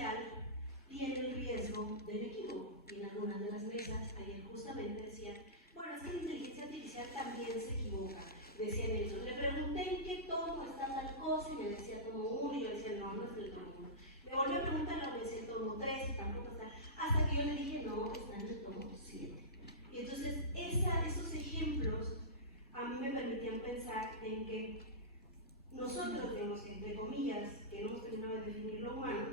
artificial tiene el riesgo del equívoco. Y en algunas de las mesas, ayer justamente decían, bueno, es que la inteligencia artificial también se equivoca. Decían ellos, le pregunté en qué tono está tal cosa y me decía tono 1 y yo decía, no, no es el tono 1. Me volvió a preguntar, no, me decía tono 3 y tampoco está. Hasta que yo le dije, no, está en el tono 7. Y entonces, esos ejemplos a mí me permitían pensar en que nosotros, digamos, entre comillas, que no hemos terminado de definir lo humano,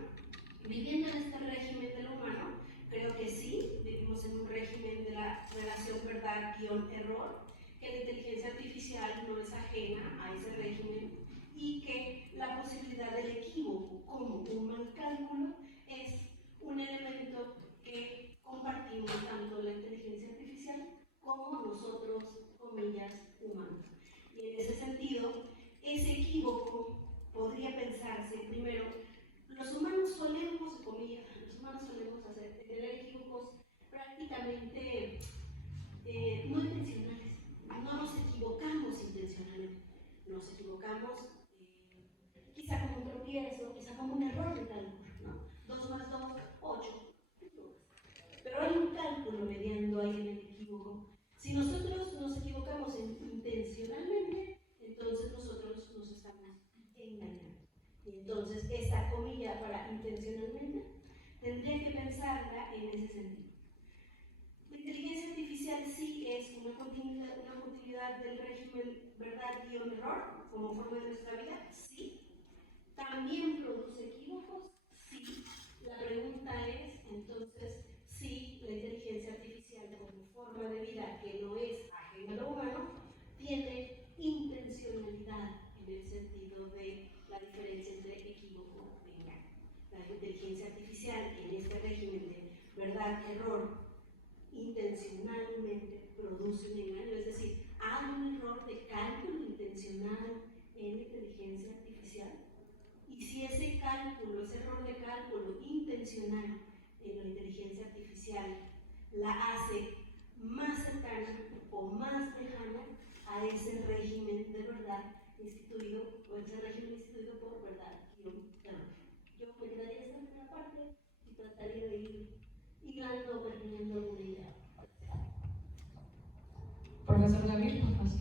viviendo en este régimen de lo humano, creo que sí, vivimos en un régimen de la relación verdad-error, que la inteligencia artificial no es ajena a ese régimen y que la posibilidad del equívoco como un mal cálculo es un elemento que compartimos tanto la inteligencia artificial como nosotros, comillas, humanos. Y en ese sentido, ese equívoco podría pensarse, primero, los humanos solemos, comillas, tener equívocos prácticamente no intencionales. No nos equivocamos intencionalmente. Nos equivocamos quizá como un tropiezo, quizá como un error de cálculo, ¿no? 2 más 2, 8. Pero hay un cálculo mediando ahí en el equívoco. Si nosotros nos equivocamos intencionalmente, entonces nosotros nos estamos engañando. Y entonces esta comilla para intencionalmente tendría que pensarla en ese sentido. La inteligencia artificial sí es una continuidad del régimen verdad-error como forma de nuestra vida, sí. También produce equívocos, sí. La pregunta es, entonces, si la inteligencia artificial como forma de vida que no es ajena a lo humano, tiene intencionalidad en el sentido de la diferencia entre equívoco y engaño. La inteligencia artificial en este régimen de verdad-error intencionalmente produce un engaño, es decir, hay un error de cálculo intencional en la inteligencia artificial. Y si ese cálculo, ese error de cálculo intencional en la inteligencia artificial la hace más cercana o más lejana a ese régimen de verdad instituido, o ese régimen instituido por verdad-error. Yo me quedaría esta primera parte y trataría de ir hilando o terminando alguna idea. Profesor Gabriel, por favor.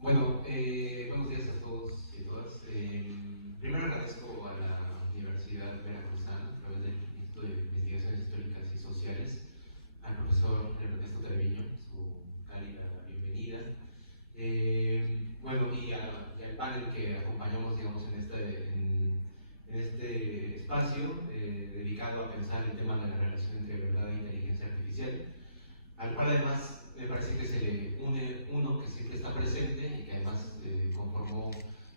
Bueno, buenos días a todos y a todas. Primero agradezco a la Universidad Veracruzana, a través del Instituto de Investigaciones Históricas y Sociales, al profesor Ernesto Treviño, su cálida bienvenida. Bueno, y al panel que acompañamos, digamos, en este espacio dedicado a pensar el tema de la relación entre verdad e inteligencia artificial, al cual además me parece que se le une uno que siempre está presente y que además conformó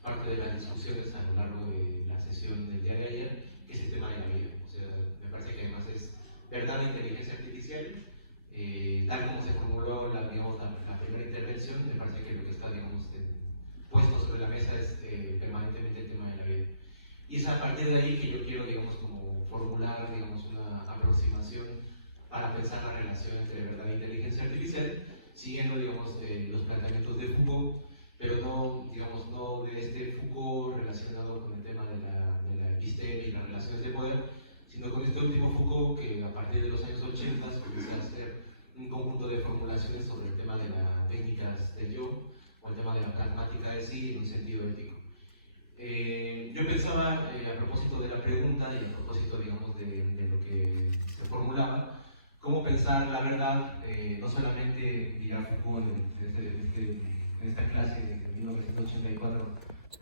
parte de las discusiones a lo largo de la sesión del día de ayer, que es el tema de la vida. O sea, me parece que además es verdad e inteligencia artificial, tal como se formuló la primera intervención, me parece que lo que está, digamos, puesto sobre la mesa es permanentemente el tema de la vida. Y es a partir de ahí que yo quiero, digamos, como formular, digamos, una aproximación para pensar la relación entre verdad e inteligencia artificial, siguiendo, digamos, los planteamientos de Foucault, pero no, digamos, no de este Foucault relacionado con el tema de la episteme y las relaciones de poder, sino con este último Foucault que a partir de los años 80 comienza a hacer un conjunto de formulaciones sobre el tema de las técnicas del yo, o el tema de la pragmática de sí en un sentido ético. Yo pensaba, a propósito de la pregunta y a propósito, digamos, de lo que se formulaba, cómo pensar la verdad, no solamente, dirá Foucault en esta clase de 1984,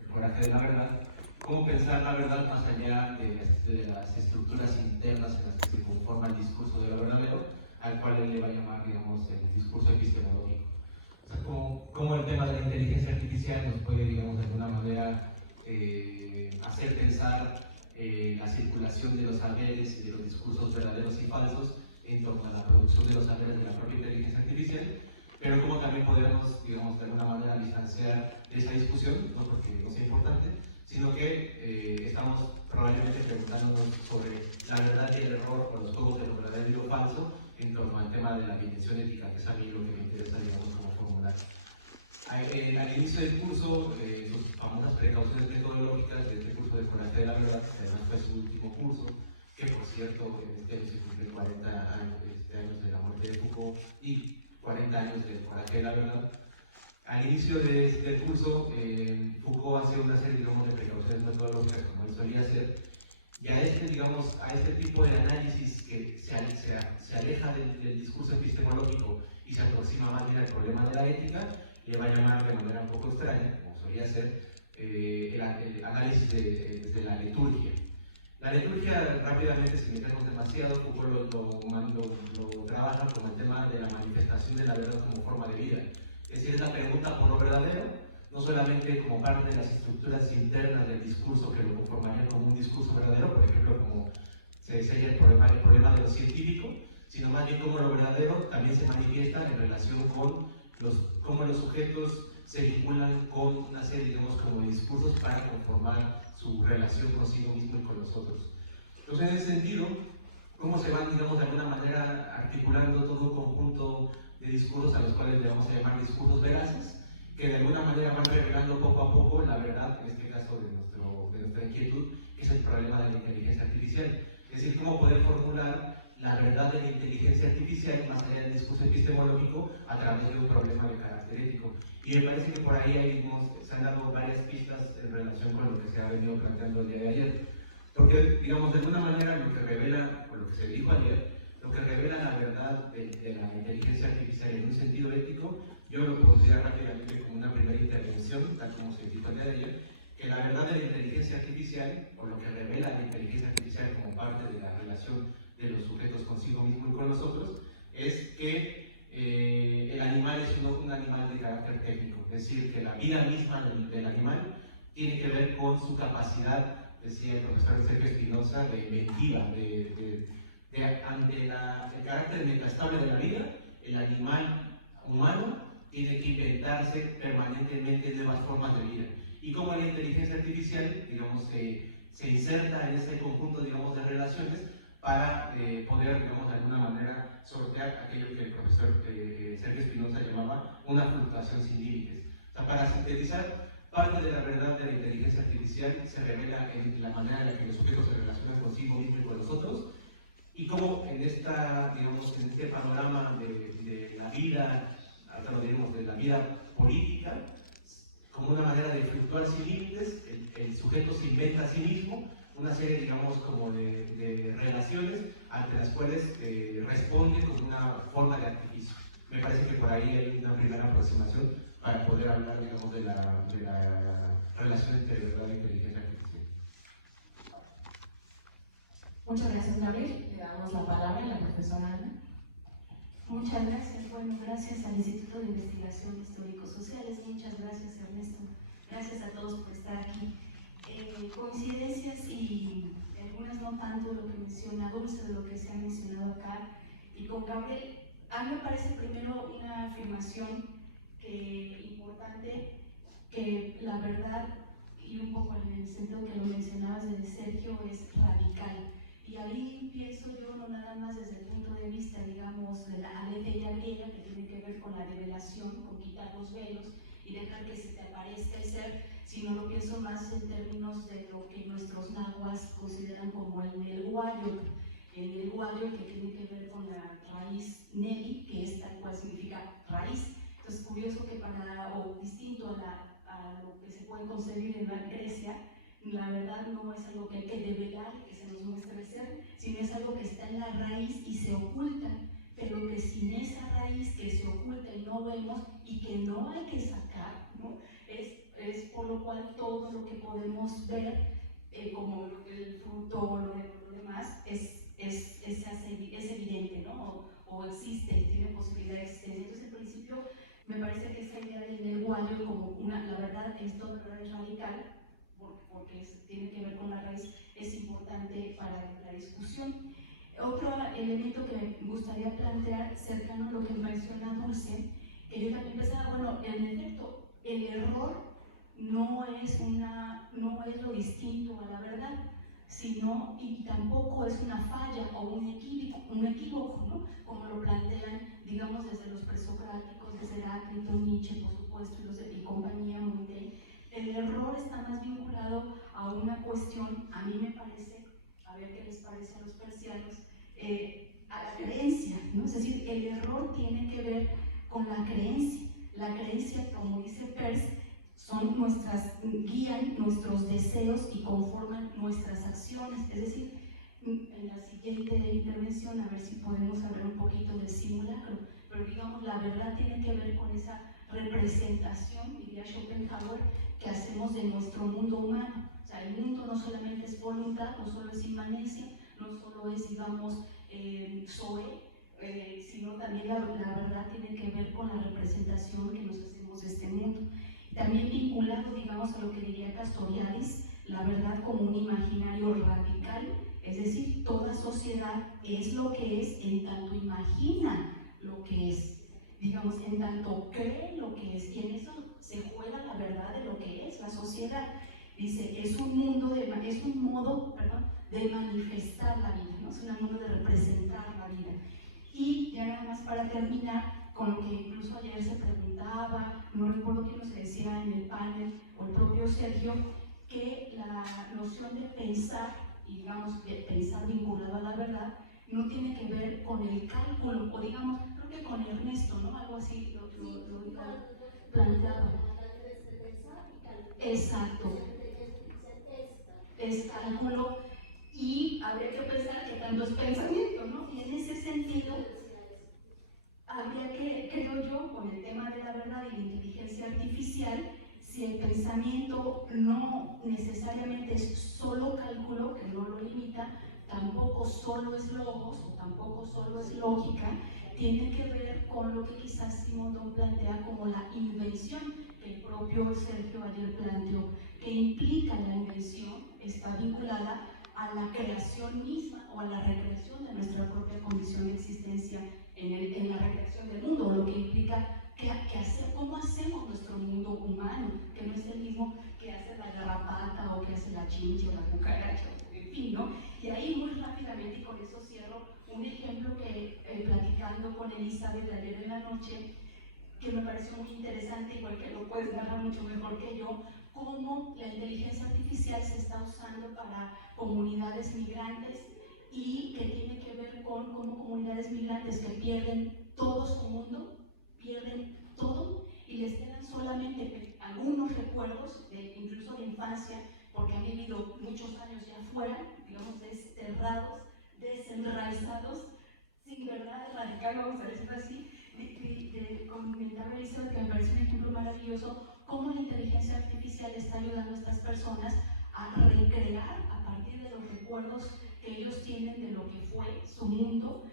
El coraje de la verdad, cómo pensar la verdad más allá de las estructuras internas en las que se conforma el discurso de lo verdadero, al cual él le va a llamar, digamos, el discurso epistemológico. O sea, cómo el tema de la inteligencia artificial nos puede, digamos, de alguna manera hacer pensar la circulación de los saberes y de los discursos verdaderos y falsos en torno a la producción de los saberes de la propia inteligencia artificial, pero como también podemos, digamos, de alguna manera distanciar de esa discusión, no porque no sea importante, sino que estamos probablemente preguntándonos sobre la verdad y el error o los juegos de lo verdadero y lo falso en torno al tema de la dimensión ética, que es a mí lo que me interesa, digamos, como formular. Al inicio del curso, sus famosas precauciones metodológicas de este curso del Coraje de la Verdad, que además fue su último curso, que por cierto, en este año se cumplen 40 años, años de la muerte de Foucault y 40 años del Coraje de la Verdad. Al inicio del curso, Foucault hace una serie, digamos, de precauciones metodológicas, como él solía hacer, y a este tipo de análisis que se aleja del discurso epistemológico y se aproxima más bien al problema de la ética, le va a llamar de manera un poco extraña, como solía hacer, el análisis desde la liturgia. La liturgia, rápidamente, sin meternos demasiado, Foucault lo trabaja como el tema de la manifestación de la verdad como forma de vida. Es decir, es la pregunta por lo verdadero, no solamente como parte de las estructuras internas del discurso que lo conformarían como un discurso verdadero, por ejemplo, como se decía el problema de lo científico, sino más bien como lo verdadero también se manifiesta en relación con cómo los sujetos se vinculan con una serie, digamos, como de discursos para conformar su relación consigo mismo y con los otros. Entonces, en ese sentido, cómo se van, digamos, de alguna manera articulando todo un conjunto de discursos a los cuales le vamos a llamar discursos veraces, que de alguna manera van revelando poco a poco la verdad, en este caso de nuestra inquietud, que es el problema de la inteligencia artificial. Es decir, cómo poder formular la verdad de la inteligencia artificial más allá del discurso epistemológico a través de un problema de carácter ético. Y me parece que por ahí se han dado varias pistas en relación con lo que se ha venido planteando el día de ayer. Porque, digamos, de alguna manera lo que revela, o lo que se dijo ayer, lo que revela la verdad de la inteligencia artificial en un sentido ético, yo lo pondría rápidamente como una primera intervención, tal como se dijo el día de ayer, que la verdad de la inteligencia artificial, o lo que revela la inteligencia artificial como parte de la relación de los sujetos consigo mismo y con los otros, es que el animal es un animal de carácter técnico, es decir, que la vida misma del animal tiene que ver con su capacidad, decía el profesor Sergio Espinosa, de inventiva, ante el carácter metastable de la vida, el animal humano tiene que inventarse permanentemente nuevas formas de vida. Y como la inteligencia artificial, digamos, se inserta en este conjunto, digamos, de relaciones para poder, digamos, de alguna manera sortear aquello que el profesor Sergio Espinosa llamaba una fluctuación sin límites. O sea, para sintetizar, parte de la verdad de la inteligencia artificial se revela en la manera en la que los sujetos se relacionan consigo mismo y con los otros, y cómo en este panorama de la vida, ahora lo diremos, de la vida política, como una manera de fluctuar sin límites, el sujeto se inventa a sí mismo una serie, digamos, como de relaciones ante las cuales responde con una forma de artificio. Me parece que por ahí hay una primera aproximación para poder hablar, digamos, de la relación entre verdad e inteligencia artificial. Muchas gracias, Gabriel. Le damos la palabra a la profesora Ana. Muchas gracias. Bueno, gracias al Instituto de Investigaciones Histórico-Sociales. Muchas gracias, Ernesto. Gracias a todos por estar aquí. Coincidencias y algunas no tanto de lo que menciona Dulce, de lo que se ha mencionado acá. Y con Gabriel, a mí me parece primero una afirmación importante, que la verdad, y un poco en el sentido que lo mencionabas de Sergio, es radical. Y ahí pienso yo no nada más desde el punto de vista, digamos, de la aletheia griega, que tiene que ver con la revelación, con quitar los velos y dejar que se te aparezca el ser, sino lo pienso más en términos de lo que nuestros nahuas consideran como el Nelhuayotl. El Nelhuayotl, que tiene que ver con la raíz Neli, que es tal cual significa raíz. Entonces, curioso que o distinto a lo que se puede concebir en la Grecia, la verdad no es algo que hay que develar y que se nos muestre el ser, sino es algo que está en la raíz y se oculta, pero que sin esa raíz que se oculta y no vemos y que no hay que sacar, ¿no? Es por lo cual todo lo que podemos ver, como el fruto o lo demás, es evidente, ¿no? O existe, tiene posibilidad de existencia. Entonces, en principio, me parece que esta idea del lenguaje como la verdad es todo, verdad es radical, porque tiene que ver con la raíz, es importante para la discusión. Otro elemento que me gustaría plantear, cercano a lo que menciona Dulce, que yo también pensaba, bueno, en efecto, el error no es lo distinto a la verdad, sino, y tampoco es una falla o un equívoco, ¿no? Como lo plantean, digamos, desde los presocráticos, desde Heráclito, Nietzsche, por supuesto, y compañía, Montaigne. El error está más vinculado a una cuestión, a mí me parece, a ver qué les parece a los persianos, a la creencia, ¿no? Es decir, el error tiene que ver con la creencia. La creencia, como dice Peirce, son guían nuestros deseos y conforman nuestras acciones. Es decir, en la siguiente intervención, a ver si podemos hablar un poquito del simulacro, pero digamos, la verdad tiene que ver con esa representación, diría Schopenhauer, que hacemos de nuestro mundo humano. O sea, el mundo no solamente es voluntad, no solo es inmanencia, no solo es, digamos, Zoe, sino también la verdad tiene que ver con la representación que nos hacemos de este mundo. Y también vinculado, digamos, a lo que diría Castoriadis, la verdad como un imaginario radical, es decir, toda sociedad es lo que es en tanto imagina lo que es, digamos, en tanto cree lo que es, y en eso se juega la verdad de lo que es la sociedad. Dice, es un modo de manifestar la vida, ¿no? Es un modo de representar la vida. Y ya nada más para terminar, con lo que incluso ayer se preguntaba, no recuerdo quién nos decía en el panel, o el propio Sergio, que la noción de pensar, y digamos, de pensar vinculado a la verdad, no tiene que ver con el cálculo, o digamos, creo que con Ernesto, ¿no? Algo así lo planteaba. Exacto. Es cálculo, y habría que pensar que tanto es pensamiento, ¿no? Y en ese sentido, habría que, creo yo, con el tema de la verdad y la inteligencia artificial, si el pensamiento no necesariamente es solo cálculo, que no lo limita, tampoco solo es logos o tampoco solo es lógica, tiene que ver con lo que quizás Simondon plantea como la invención, que el propio Sergio ayer planteó, que implica la invención, está vinculada a la creación misma o a la recreación de nuestra propia condición de existencia en la recreación del mundo, lo que implica cómo hacemos nuestro mundo humano, que no es el mismo que hace la garrapata o que hace la chinche o la cucaracha, en fin, ¿no? Y ahí muy rápidamente, y con eso cierro, un ejemplo que platicando con Elizabeth de ayer en la noche, que me pareció muy interesante, igual que lo puedes narrar mucho mejor que yo, cómo la inteligencia artificial se está usando para comunidades migrantes y que tiene que ver con cómo comunidades migrantes que pierden todo su mundo, pierden todo y les quedan solamente algunos recuerdos, incluso de infancia, porque han vivido muchos años ya afuera, digamos, desterrados, desenraizados, sin verdad radical, vamos a decirlo así. Comentaba Elizabeth, que me parece un ejemplo maravilloso, cómo la inteligencia artificial está ayudando a estas personas a recrear a partir de los recuerdos que ellos tienen de lo que fue su mundo,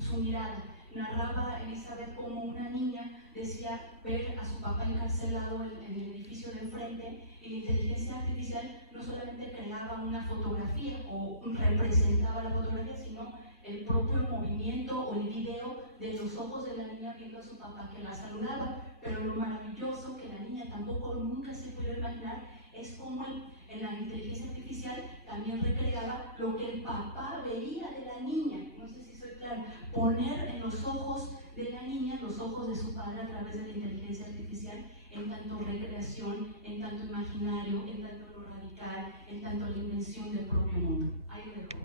su mirada. Narraba Elizabeth como una niña decía ver a su papá encarcelado en el edificio de enfrente, y la inteligencia artificial no solamente creaba una fotografía o representaba la fotografía, sino el propio movimiento o el video de los ojos de la niña viendo a su papá que la saludaba. Pero lo maravilloso que la niña tampoco nunca se puede imaginar es cómo en la inteligencia artificial también recreaba lo que el papá veía de la niña. No sé si soy clara, poner en los ojos de la niña los ojos de su padre a través de la inteligencia artificial, en tanto recreación, en tanto imaginario, en tanto lo radical, en tanto la invención del propio mundo. Ahí lo dejo.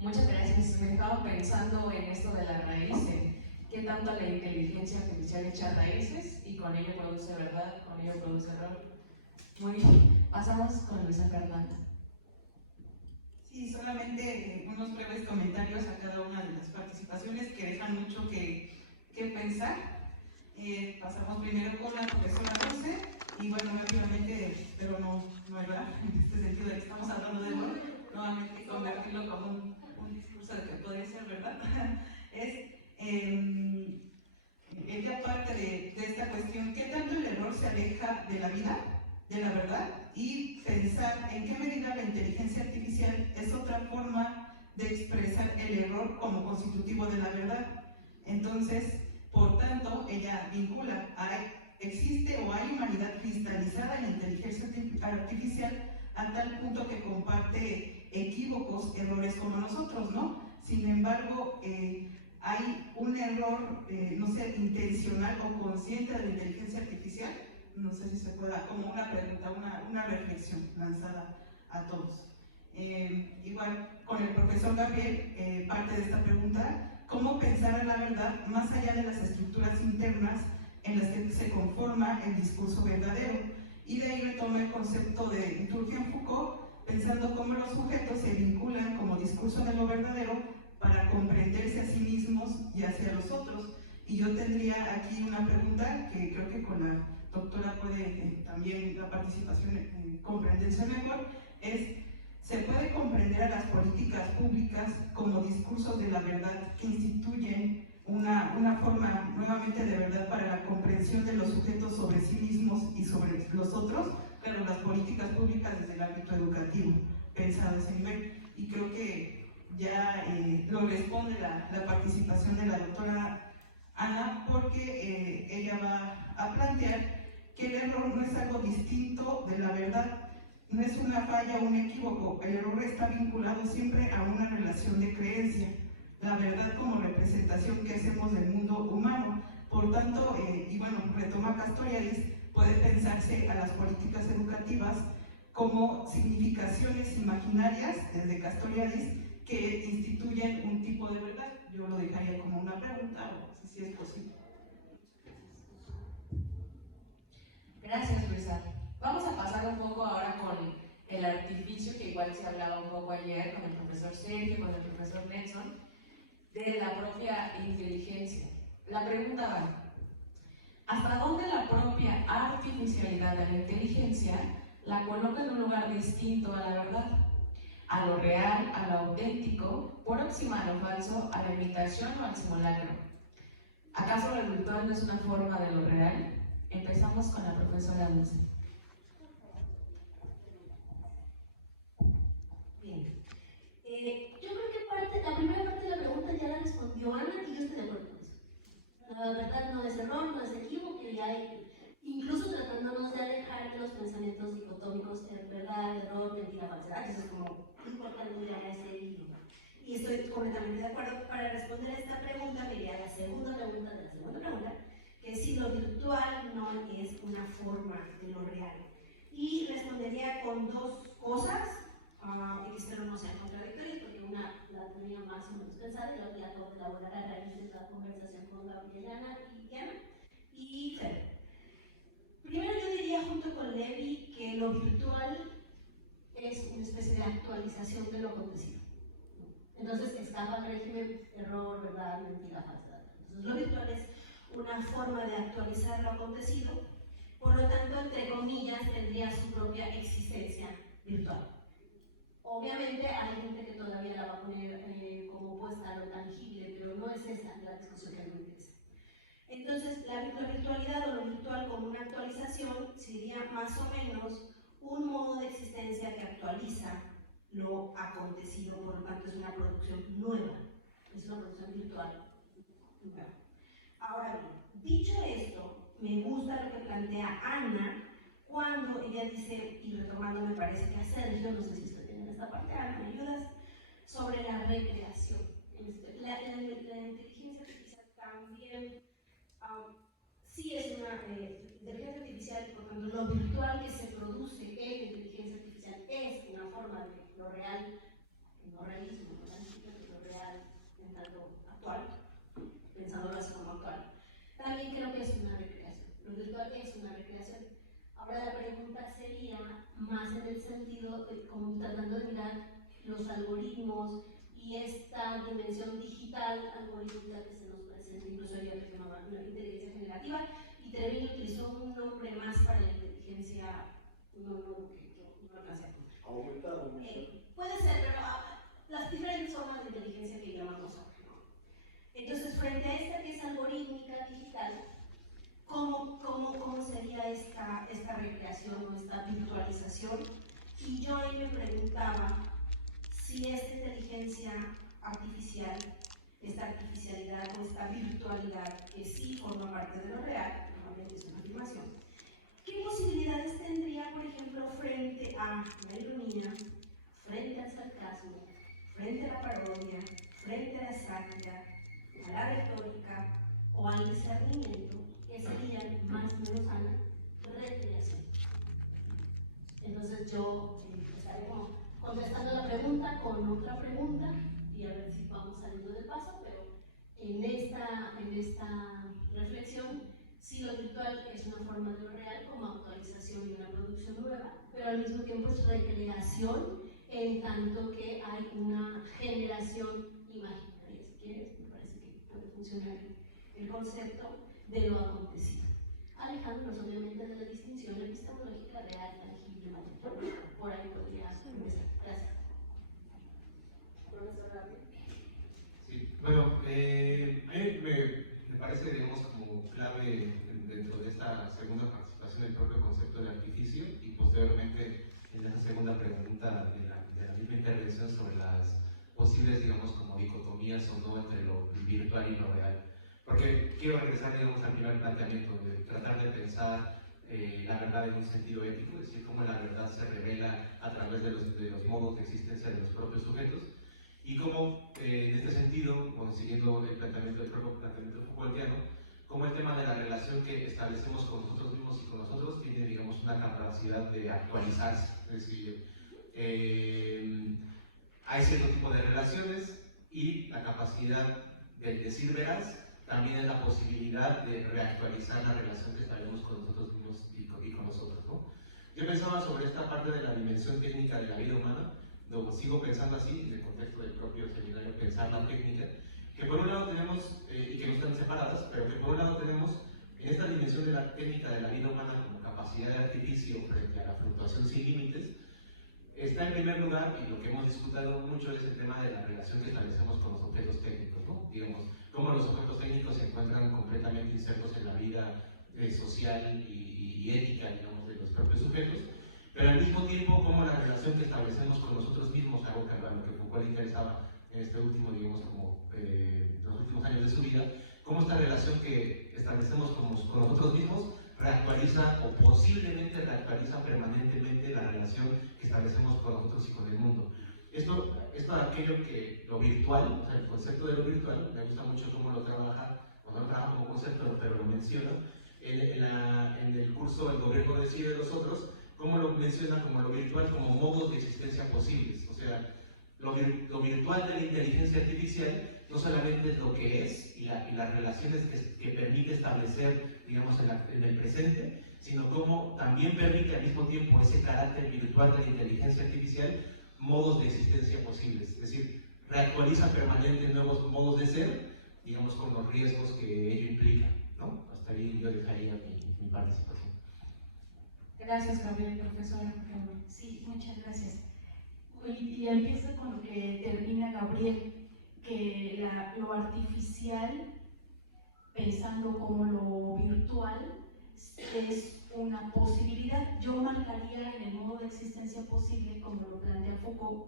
Muchas gracias. Me estaba pensando en esto de la raíz, en qué tanto la inteligencia artificial echa raíces y con ello produce verdad, con ello produce error. Muy bien, pasamos con Luisa Fernanda. Sí, solamente unos breves comentarios a cada una de las participaciones que dejan mucho que pensar. Pasamos primero con la profesora José, y bueno, rápidamente, pero no es verdad, en este sentido de que estamos hablando de nuevamente convertirlo como un discurso de que puede ser verdad, es ella parte de esta cuestión, ¿qué tanto el error se aleja de la vida, de la verdad? Y pensar en qué medida la inteligencia artificial es otra forma de expresar el error como constitutivo de la verdad. Entonces, por tanto, ella vincula, existe o hay humanidad cristalizada en la inteligencia artificial a tal punto que comparte equívocos, errores como nosotros, ¿no? Sin embargo, hay un error, no sé, intencional o consciente de la inteligencia artificial, no sé si se pueda, como una pregunta, una reflexión lanzada a todos. Igual con el profesor Gabriel, parte de esta pregunta, ¿cómo pensar en la verdad más allá de las estructuras internas en las que se conforma el discurso verdadero? Y de ahí retoma el concepto de Durkheim-Foucault, pensando cómo los sujetos se vinculan como discurso de lo verdadero para comprenderse a sí mismos y hacia los otros. Y yo tendría aquí una pregunta que creo que con la doctora puede también la participación comprenderse mejor, es: ¿se puede comprender a las políticas públicas como discursos de la verdad que instituyen una forma nuevamente de verdad para la comprensión de los sujetos sobre sí mismos y sobre los otros? Claro, las políticas públicas desde el ámbito educativo, pensado a ese nivel. Y creo que ya lo responde la participación de la doctora Ana, porque ella va a plantear que el error no es algo distinto de la verdad, no es una falla o un equívoco, el error está vinculado siempre a una relación de creencia, la verdad como representación que hacemos del mundo humano. Por tanto, y bueno, retoma Castoriadis, puede pensarse a las políticas educativas como significaciones imaginarias, desde Castoriadis, que instituyen un tipo de verdad. Yo lo dejaría como una pregunta, o si es posible. Gracias, Luisa. Vamos a pasar un poco ahora con el artificio, que igual se hablaba un poco ayer con el profesor Sergio, con el profesor Nelson, de la propia inteligencia. La pregunta va: ¿hasta dónde la propia artificialidad de la inteligencia la coloca en un lugar distinto a la verdad, a lo real, a lo auténtico, por encima de lo falso, a la imitación o al simulacro? ¿Acaso lo virtual no es una forma de lo real? Empezamos con la profesora Dulce. Bien. Yo creo que la primera parte de la pregunta ya la respondió Ana y yo estoy de acuerdo con eso. La verdad no es error, no es equívoco, y hay, incluso tratándonos de alejar de los pensamientos dicotómicos de verdad, error, mentira, falsedad, eso es como importante ya ese idioma. Y estoy completamente de acuerdo. Para responder a esta pregunta, me iría a la segunda pregunta de la segunda pregunta, que es si lo virtual no es una forma de lo real. Y respondería con dos cosas, y que espero no sean contradictorias, porque una la tenía más o menos pensada y la otra la acabo de elaborar a raíz de la conversación con Gabriela y Ana y Fer. Primero yo diría, junto con Levi, que lo virtual es una especie de actualización de lo acontecido. Entonces escapa al régimen error, verdad, mentira, falsedad. Entonces lo virtual es una forma de actualizar lo acontecido, por lo tanto, entre comillas, tendría su propia existencia virtual. Obviamente hay gente que todavía la va a poner como opuesta a lo tangible, pero no es esa la discusión que me interesa. Entonces, la virtualidad o lo virtual como una actualización sería más o menos un modo de existencia que actualiza lo acontecido, por lo tanto es una producción nueva, es una producción virtual nueva. Ahora bien, dicho esto, me gusta lo que plantea Ana cuando ella dice, y retomando me parece que a Sergio, no sé si estoy en esta parte, Ana, ¿me ayudas? Sobre la recreación. La inteligencia artificial también sí es una inteligencia artificial, por tanto lo virtual que se produce en la inteligencia artificial es una forma de lo real, no realismo, no lo real en tanto actual, pensándolo así como actual. También creo que es una recreación, lo virtual es una recreación. Ahora la pregunta sería más en el sentido de como tratando de mirar los algoritmos y esta dimensión digital algorítmica que se nos presenta, incluso yo que llamaba una inteligencia generativa, y Treviño utilizó un nombre más para la inteligencia, no alcancé a encontrar. Aumentada. Puede ser, pero las diferentes formas de inteligencia que llamamos ahora, ¿no? Entonces, frente a esta que es algorítmica digital, ¿cómo sería esta recreación o esta virtualización? Y yo ahí me preguntaba si esta inteligencia artificial, esta artificialidad o esta virtualidad que sí forma parte de lo real, normalmente es una afirmación, ¿qué posibilidades tendría, por ejemplo, frente a la ironía, frente al sarcasmo, frente a la parodia, frente a la sátira, a la retórica o al discernimiento, que serían más o menos Entonces yo estaré como contestando la pregunta con otra pregunta y a ver si vamos saliendo del paso, pero en esta reflexión, sí lo virtual es una forma de lo real como actualización y una producción nueva, pero al mismo tiempo es recreación en tanto que hay una generación imaginaria, si quieres, me parece que puede funcionar el concepto de lo acontecido. Alejándonos obviamente de la distinción epistemológica real, tangible, material. Por ahí podría empezar. Gracias. Profesor Gabriel. Sí, bueno, a mí me parece, digamos, como clave dentro de esta segunda participación el propio concepto de artificio y posteriormente en esa segunda pregunta de la misma intervención sobre las posibles, digamos, como dicotomías o no entre lo virtual y lo real. Porque quiero regresar, digamos, al primer planteamiento de tratar de pensar la verdad en un sentido ético, es decir, cómo la verdad se revela a través de los modos de existencia de los propios sujetos, y cómo, en este sentido, bueno, siguiendo el planteamiento del propio planteamiento Foucaultiano, cómo el tema de la relación que establecemos con nosotros mismos y con nosotros tiene, digamos, una capacidad de actualizarse, es decir, hay cierto tipo de relaciones y la capacidad del decir veraz también es la posibilidad de reactualizar la relación que establecemos con nosotros mismos y con nosotros, ¿no? Yo pensaba sobre esta parte de la dimensión técnica de la vida humana, lo sigo pensando así, en el contexto del propio seminario, pensar la técnica, que por un lado tenemos, y que no están separadas, pero que por un lado tenemos en esta dimensión de la técnica de la vida humana como capacidad de artificio frente a la fluctuación sin límites, está en primer lugar, y lo que hemos discutido mucho es el tema de la relación que establecemos con los objetos técnicos, ¿no? Digamos, cómo los objetos técnicos se encuentran completamente insertos en la vida social y ética, digamos, de los propios sujetos, pero al mismo tiempo cómo la relación que establecemos con nosotros mismos, algo que a lo que Foucault le interesaba en este último, digamos, como los últimos años de su vida, cómo esta relación que establecemos con nosotros mismos reactualiza o posiblemente reactualiza permanentemente la relación que establecemos con nosotros y con el mundo. Esto aquello que lo virtual, o sea, el concepto de lo virtual, me gusta mucho cómo lo trabaja, cuando lo trabaja como concepto, pero lo menciona, en el curso El gobierno decide de los otros, cómo lo menciona como lo virtual como modos de existencia posibles. O sea, lo virtual de la inteligencia artificial no solamente es lo que es y las relaciones que permite establecer, digamos, en el presente, sino cómo también permite al mismo tiempo ese carácter virtual de la inteligencia artificial modos de existencia posibles. Es decir, reactualiza permanente nuevos modos de ser, digamos, con los riesgos que ello implica, ¿no? Hasta ahí yo dejaría mi participación. Gracias, Gabriel, profesora. Sí, muchas gracias. Y empiezo con lo que termina Gabriel, que lo artificial, pensando como lo virtual, es una posibilidad. Yo marcaría en el modo de existencia posible, como lo plantea Foucault,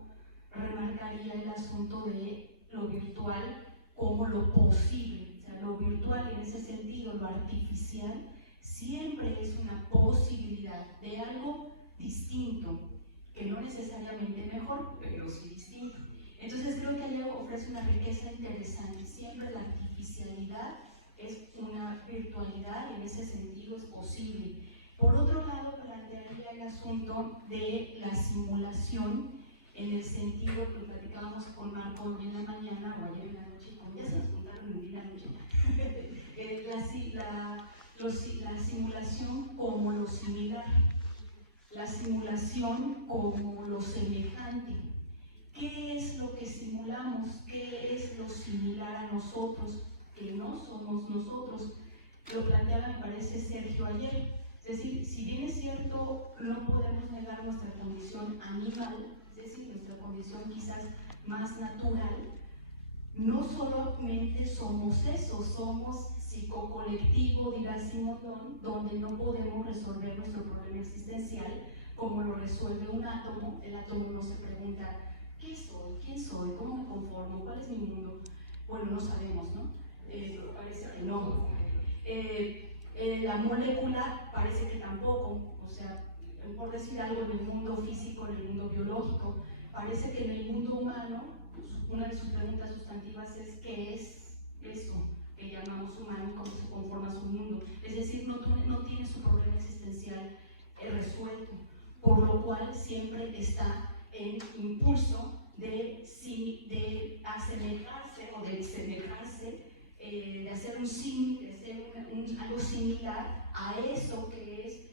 remarcaría el asunto de lo virtual como lo posible. O sea, lo virtual en ese sentido, lo artificial, siempre es una posibilidad de algo distinto, que no necesariamente mejor, pero sí distinto. Entonces creo que allá ofrece una riqueza interesante. Siempre la artificialidad es una virtualidad y en ese sentido es posible. Por otro lado, plantearía el asunto de la simulación en el sentido que platicábamos con Marco hoy en la mañana o ayer en la noche, como ya se nos contaron en la noche la simulación como lo similar, la simulación como lo semejante. ¿Qué es lo que simulamos? ¿Qué es lo similar a nosotros que no somos nosotros? Lo planteaba, me parece, Sergio ayer. Es decir, si bien es cierto, no podemos negar nuestra condición animal, es decir, nuestra condición quizás más natural, no solamente somos eso, somos psicocolectivo, dirá Simondon, donde no podemos resolver nuestro problema existencial como lo resuelve un átomo. El átomo no se pregunta, ¿qué soy? ¿Quién soy? ¿Cómo me conformo? ¿Cuál es mi mundo? Bueno, no sabemos, ¿no? Parece que no. La molécula parece que tampoco, o sea, por decir algo, en el mundo físico, en el mundo biológico, parece que en el mundo humano, pues, una de sus preguntas sustantivas es ¿qué es eso que llamamos humano y cómo se conforma su mundo? Es decir, no tiene su problema existencial resuelto. por lo cual siempre está en impulso de asemejarse o de semejarse, de hacer un símil, de hacer algo similar a eso que es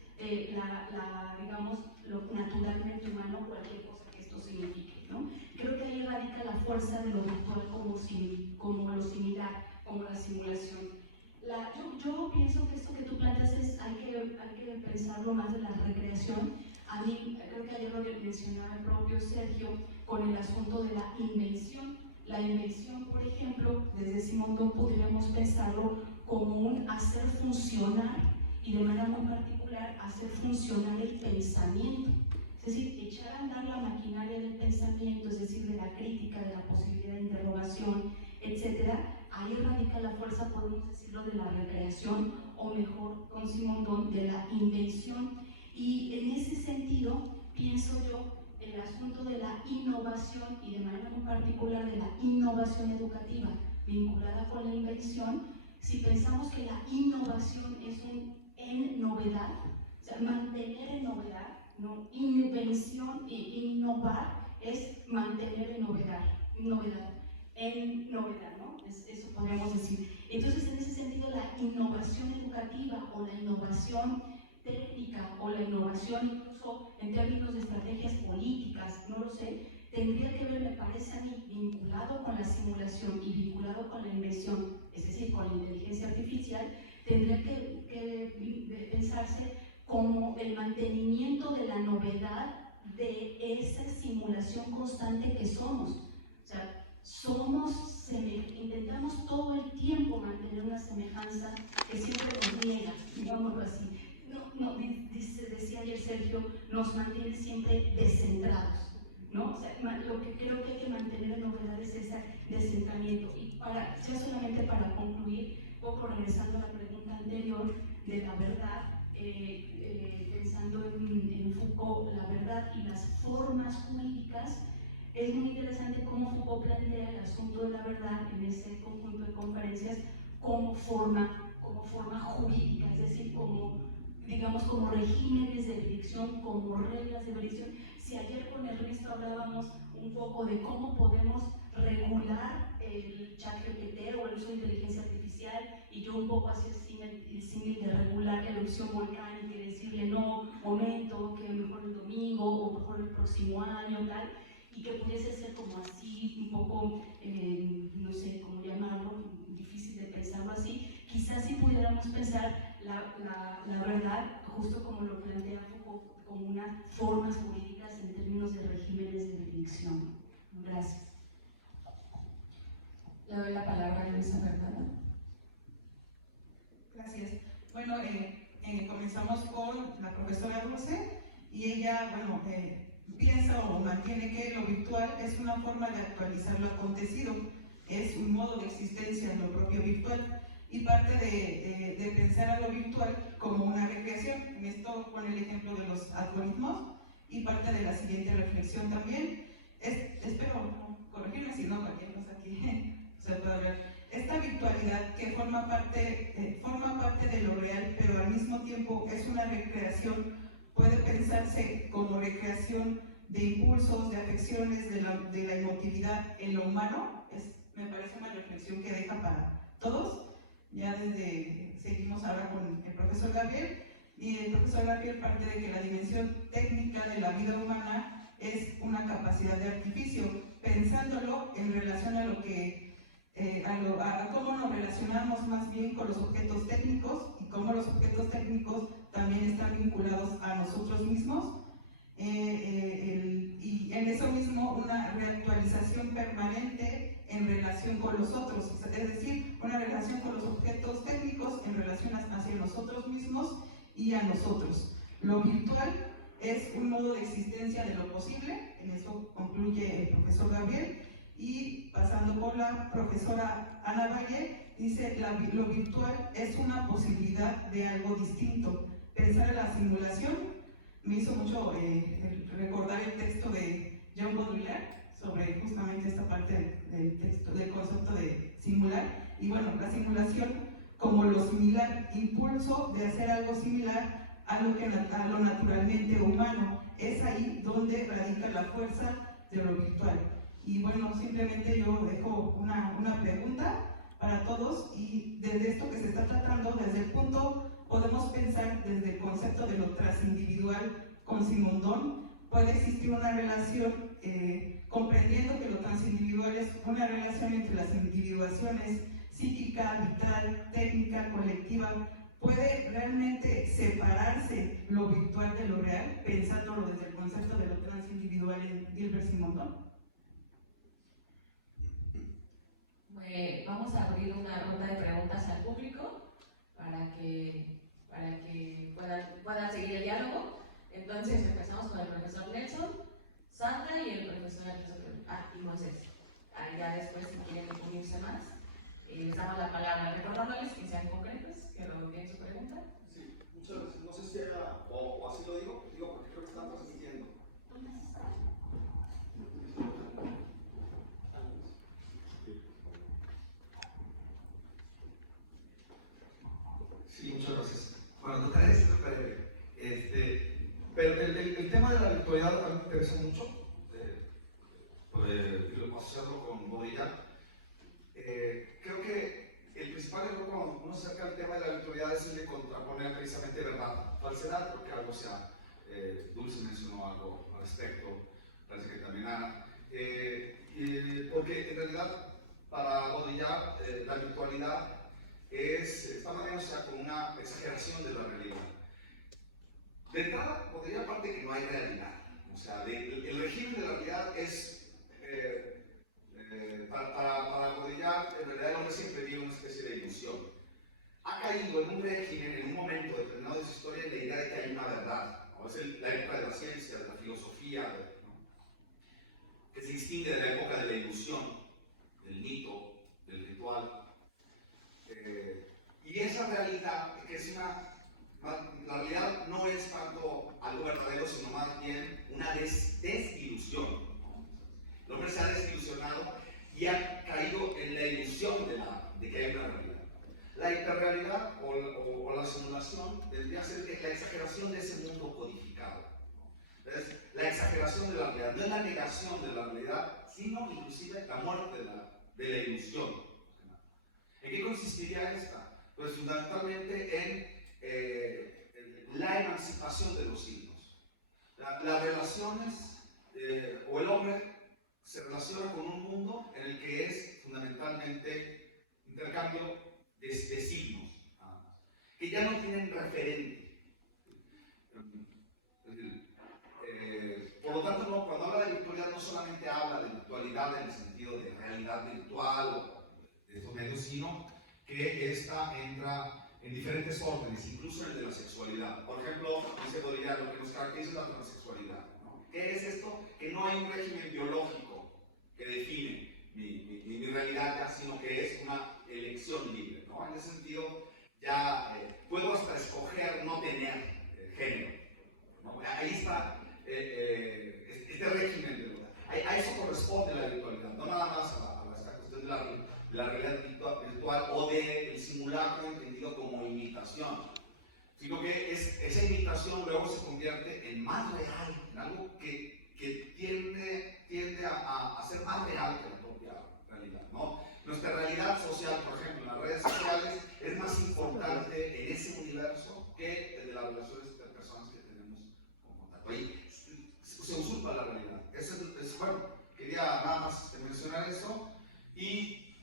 digamos, lo naturalmente humano, cualquier cosa que esto signifique, ¿no? Creo que ahí radica la fuerza de lo virtual como lo similar, como la simulación. Yo pienso que esto que tú planteas hay que pensarlo más de la recreación. A mí, creo que ayer lo mencionaba el propio Sergio, con el asunto de la invención. La invención, por ejemplo, desde Simondon podríamos pensarlo como un hacer funcionar, y de manera muy particular, hacer funcionar el pensamiento. Es decir, echar a andar la maquinaria del pensamiento, es decir, de la crítica, de la posibilidad de interrogación, etc. Ahí radica la fuerza, podemos decirlo, de la recreación, o mejor, con Simondon, de la invención. Y en ese sentido, pienso yo, el asunto de la innovación, y de manera muy particular de la innovación educativa vinculada con la invención, si pensamos que la innovación es un en novedad, o sea, mantener en novedad, ¿no? Invención y innovar es mantener en novedad, ¿no? Eso podríamos decir. Entonces, en ese sentido, la innovación educativa o la innovación técnica o la innovación incluso en términos de estrategias políticas, no lo sé, tendría que ver, me parece a mí, vinculado con la simulación y vinculado con la invención, es decir, con la inteligencia artificial, tendría que pensarse como el mantenimiento de la novedad de esa simulación constante que somos. O sea, intentamos todo el tiempo mantener una semejanza que siempre nos niega, digámoslo así. Decía ayer Sergio, nos mantiene siempre descentrados, ¿no? O sea, lo que creo que hay que mantener en novedad es ese descentramiento. Y ya solamente para concluir, poco regresando a la pregunta anterior de la verdad, pensando en Foucault, la verdad y las formas jurídicas, es muy interesante cómo Foucault plantea el asunto de la verdad en ese conjunto de conferencias como forma jurídica, es decir, digamos, como regímenes de elección, como reglas de elección. Si ayer con Ernesto hablábamos un poco de cómo podemos regular el ChatGPT o el uso de inteligencia artificial, y yo un poco hacía el símil de regular la erupción volcánica y decirle no, momento, que mejor el domingo o mejor el próximo año, tal, y que pudiese ser como así, un poco, no sé cómo llamarlo, difícil de pensarlo así. Quizás si pudiéramos pensar la verdad, justo como lo plantea Foucault, como unas formas jurídicas en términos de regímenes de elección. Gracias. Le doy la palabra a Luisa Fernanda. Gracias. Bueno, comenzamos con la profesora Dulce, y ella, bueno, piensa o mantiene que lo virtual es una forma de actualizar lo acontecido, es un modo de existencia en lo propio virtual, y parte de pensar a lo virtual como una recreación. En esto con el ejemplo de los algoritmos, y parte de la siguiente reflexión también, espero corregirme si no, cualquier cosa aquí se puede ver. Esta virtualidad que forma parte de lo real, pero al mismo tiempo es una recreación, puede pensarse como recreación de impulsos, de afecciones, de la emotividad en lo humano. Me parece una reflexión que deja para todos. Ya seguimos ahora con el profesor Gabriel, y el profesor Gabriel parte de que la dimensión técnica de la vida humana es una capacidad de artificio, pensándolo en relación a lo que a cómo nos relacionamos más bien con los objetos técnicos, y cómo los objetos técnicos también están vinculados a nosotros mismos, y en eso mismo una reactualización permanente en relación con los otros, es decir, una relación con los objetos técnicos en relación hacia nosotros mismos y a nosotros. Lo virtual es un modo de existencia de lo posible, en eso concluye el profesor Gabriel. Y pasando por la profesora Ana Valle, dice, lo virtual es una posibilidad de algo distinto. Pensar en la simulación me hizo mucho recordar el texto de Jean Baudrillard sobre justamente esta parte del texto, del concepto de simular. Y bueno, la simulación como lo similar, impulso de hacer algo similar a lo naturalmente humano. es ahí donde radica la fuerza de lo virtual. Y bueno, simplemente yo dejo una pregunta para todos, y desde esto que se está tratando, desde el punto, podemos pensar desde el concepto de lo transindividual con Simondón, puede existir una relación, comprendiendo que lo transindividual es una relación entre las individuaciones psíquica, vital, técnica, colectiva. ¿Puede realmente separarse lo virtual de lo real, pensándolo desde el concepto de lo transindividual en Gilbert Simondon? Vamos a abrir una ronda de preguntas al público para que puedan seguir el diálogo. Entonces empezamos con el profesor Nelson, Sandra y el profesor y Moisés. Ya después, si quieren unirse más, les damos la palabra, recordándoles que sean concretos, que redondeen su pregunta. Sí, muchas veces, no sé si era, o así lo digo porque creo que están transmitiendo. Sí, muchas gracias. Bueno, trataré de ser breve. Pero el tema de la virtualidad a mí me interesa mucho, asociarlo con Baudrillard. Creo que el principal error cuando uno se acerca al tema de la virtualidad es el de contraponer precisamente verdad, falsedad, porque algo sea, Dulce mencionó algo al respecto, parece que también Ana, porque en realidad para Baudrillard la virtualidad está más bien, o sea, como una exageración de la realidad. De entrada, Baudrillard parte que no hay realidad, o sea, el régimen de la realidad es para Baudrillard, en realidad el hombre siempre vive una especie de ilusión. Ha caído en un régimen, en un momento determinado de su historia, en la idea de que hay una verdad, ¿no? Es la época de la ciencia, de la filosofía, ¿no? Que se distingue de la época de la ilusión, del mito, del ritual. Y esa realidad, que es la realidad no es tanto algo verdadero, sino más bien una desilusión, ¿no? El hombre se ha desilusionado y ha caído en la ilusión de que hay una realidad. La hiperrealidad o la simulación tendría que ser la exageración de ese mundo codificado, ¿no? Es la exageración de la realidad, no es la negación de la realidad, sino inclusive la muerte de la ilusión. ¿En qué consistiría esta? Pues fundamentalmente en la emancipación de los signos. Las relaciones, o el hombre se relaciona con un mundo en el que es fundamentalmente intercambio de signos, que ya no tienen referente. Por lo tanto, cuando habla de virtualidad no solamente habla de virtualidad en el sentido de realidad virtual o de estos medios, sino que esta entra en diferentes órdenes, incluso en el de la sexualidad. Por ejemplo, dice Baudrillard, lo que nos caracteriza es la transexualidad, ¿no? ¿Qué es esto? Que no hay un régimen biológico que define mi realidad ya, sino que es una elección libre, ¿no? En ese sentido, ya puedo hasta escoger no tener género, ¿no? Ahí está este régimen de verdad. A eso corresponde la virtualidad, no nada más a esta cuestión de la realidad virtual o del simulacro entendido como imitación, sino que esa imitación luego se convierte en más real, en algo que tiende a ser más real que la propia realidad, ¿no? Nuestra realidad social, por ejemplo, en las redes sociales, es más importante en ese universo que el de las relaciones de personas que tenemos con contacto. Ahí se usurpa la realidad. Bueno, quería nada más mencionar eso y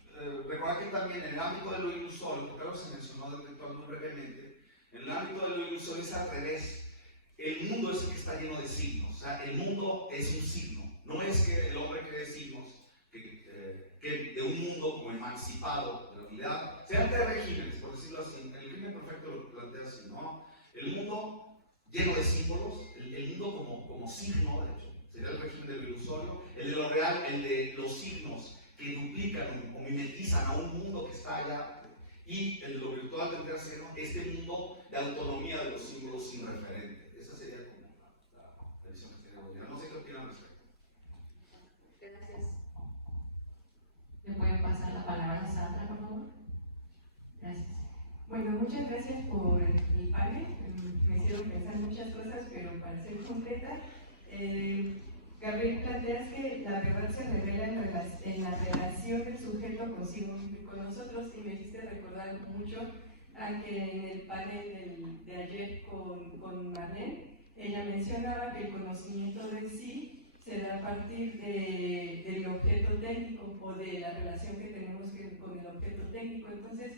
recordar que también en el ámbito de lo ilusorio, porque algo se mencionó del ritual muy brevemente, en el ámbito de lo ilusorio es al revés. El mundo es el que está lleno de signos, o sea, el mundo es un signo. No es que el hombre cree signos, que de un mundo como emancipado de la realidad, sean tres regímenes, por decirlo así. El régimen perfecto lo plantea así, ¿no? El mundo lleno de símbolos, el mundo como signo, de hecho, sería el régimen de lo ilusorio, el de lo real, el de los signos que duplican o mimetizan a un mundo que está allá, y el de lo virtual tendría que ser este mundo de autonomía de los símbolos sin referente. Esa sería como la visión que tenemos. No sé qué opinan al respecto. Gracias. ¿Me pueden pasar la palabra a Sandra, por favor? Gracias. Bueno, muchas gracias por el panel. Me hicieron pensar muchas cosas, pero para ser concreta, Gabriel, planteas que la verdad se revela en la relación del sujeto consigo mismo y con nosotros, y me hiciste recordar mucho a que en el panel de ayer con Marlene, ella mencionaba que el conocimiento de sí se da a partir del objeto técnico o de la relación que tenemos con el objeto técnico. Entonces,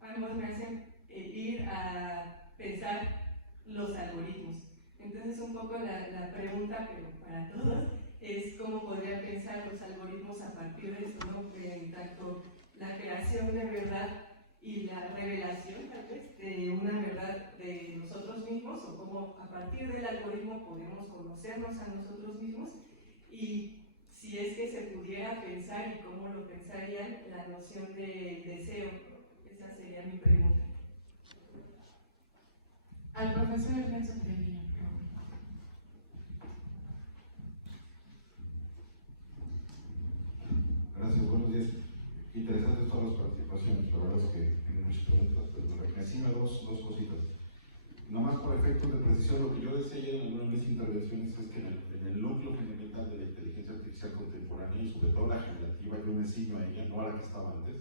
ambos me hacen ir a pensar los algoritmos. Entonces, un poco la pregunta, pero para todos, es cómo podrían pensar los algoritmos a partir de esto, ¿no? Tanto la creación de verdad y la revelación, tal vez, de una verdad de nosotros mismos, o cómo a partir del algoritmo podemos conocernos a nosotros mismos, y si es que se pudiera pensar y cómo lo pensarían la noción de deseo. Esa sería mi pregunta. Al profesor Ernesto Treviño. Gracias, buenos días. Interesantes todas las participaciones, la verdad es que tienen muchas preguntas, pero decime dos cositas. Nomás por efectos de precisión, lo que yo decía ayer en alguna de mis intervenciones es que en el núcleo fundamental de la inteligencia artificial contemporánea, y sobre todo la generativa, yo me ciño a ella, no a la que estaba antes,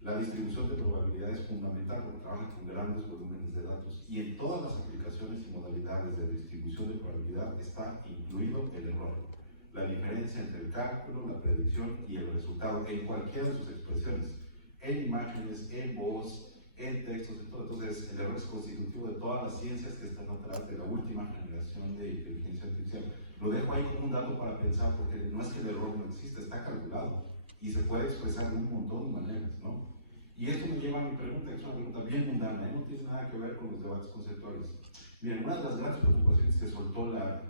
la distribución de probabilidad es fundamental porque trabaja con grandes volúmenes de datos, y en todas las aplicaciones y modalidades de distribución de probabilidad está incluido el error. La diferencia entre el cálculo, la predicción y el resultado en cualquiera de sus expresiones, en imágenes, en voz, en textos, en todo. Entonces, el error es constitutivo de todas las ciencias que están atrás de la última generación de inteligencia artificial. Lo dejo ahí como un dato para pensar, porque no es que el error no existe, está calculado y se puede expresar de un montón de maneras, ¿no? Y esto me lleva a mi pregunta, que es una pregunta bien mundana, no tiene nada que ver con los debates conceptuales. Miren, una de las grandes preocupaciones que soltó la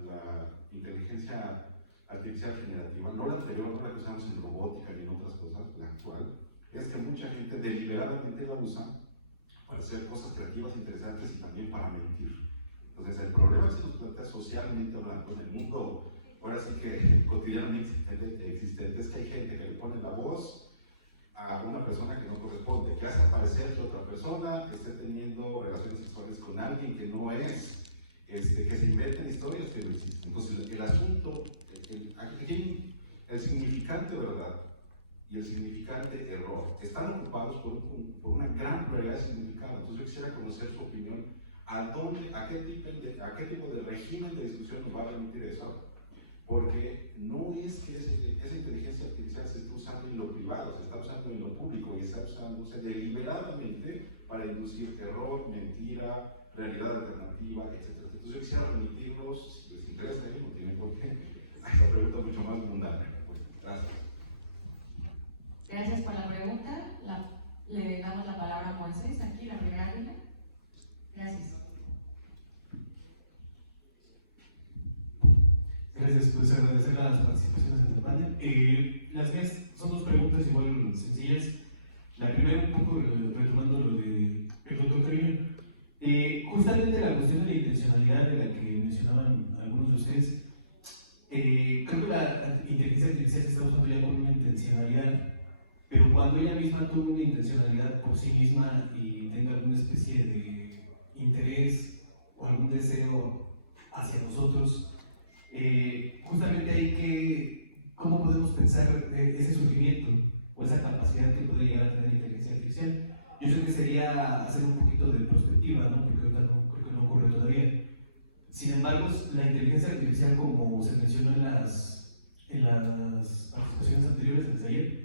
inteligencia artificial generativa, no la anterior, no la que usamos en robótica ni en otras cosas, la actual, es que mucha gente deliberadamente la usa para hacer cosas creativas, interesantes y también para mentir. Entonces, el problema que se nos plantea socialmente hablando en el mundo, ahora sí que cotidianamente existente, es que hay gente que le pone la voz a una persona que no corresponde, que hace parecer que otra persona esté teniendo relaciones sexuales con alguien que no es, que se inventen historias que no existen. Entonces, el asunto, aquí el significante verdad y el significante error están ocupados por una gran pluralidad de significados. Entonces, yo quisiera conocer su opinión a qué tipo de régimen de discusión nos va a permitir eso, porque no es que esa inteligencia artificial se esté usando en lo privado, se está usando en lo público y está usándose deliberadamente para inducir error, mentira, realidad alternativa, etc. Entonces yo quisiera remitirlos, si les interesa, no tienen por qué, a esta pregunta mucho más mundana. Pues, gracias. Gracias por la pregunta. Le damos la palabra a Moisés, aquí, la primera fila. Gracias. Gracias, pues agradecer las participaciones en el panel. Las mías son dos preguntas igual sencillas. La primera, un poco retomando lo de el doctor Treviño. Justamente la cuestión de la intencionalidad de la que mencionaban algunos de ustedes, creo que la inteligencia artificial se está usando ya con una intencionalidad, pero cuando ella misma tuvo una intencionalidad por sí misma y tenga alguna especie de interés o algún deseo hacia nosotros, justamente hay que, ¿cómo podemos pensar ese surgimiento o esa capacidad que puede llegar a tener la inteligencia artificial? Yo sé que sería hacer un poquito de perspectiva, ¿no? Porque ahorita creo que no ocurre todavía. Sin embargo, la inteligencia artificial, como se mencionó en las participaciones anteriores, desde ayer,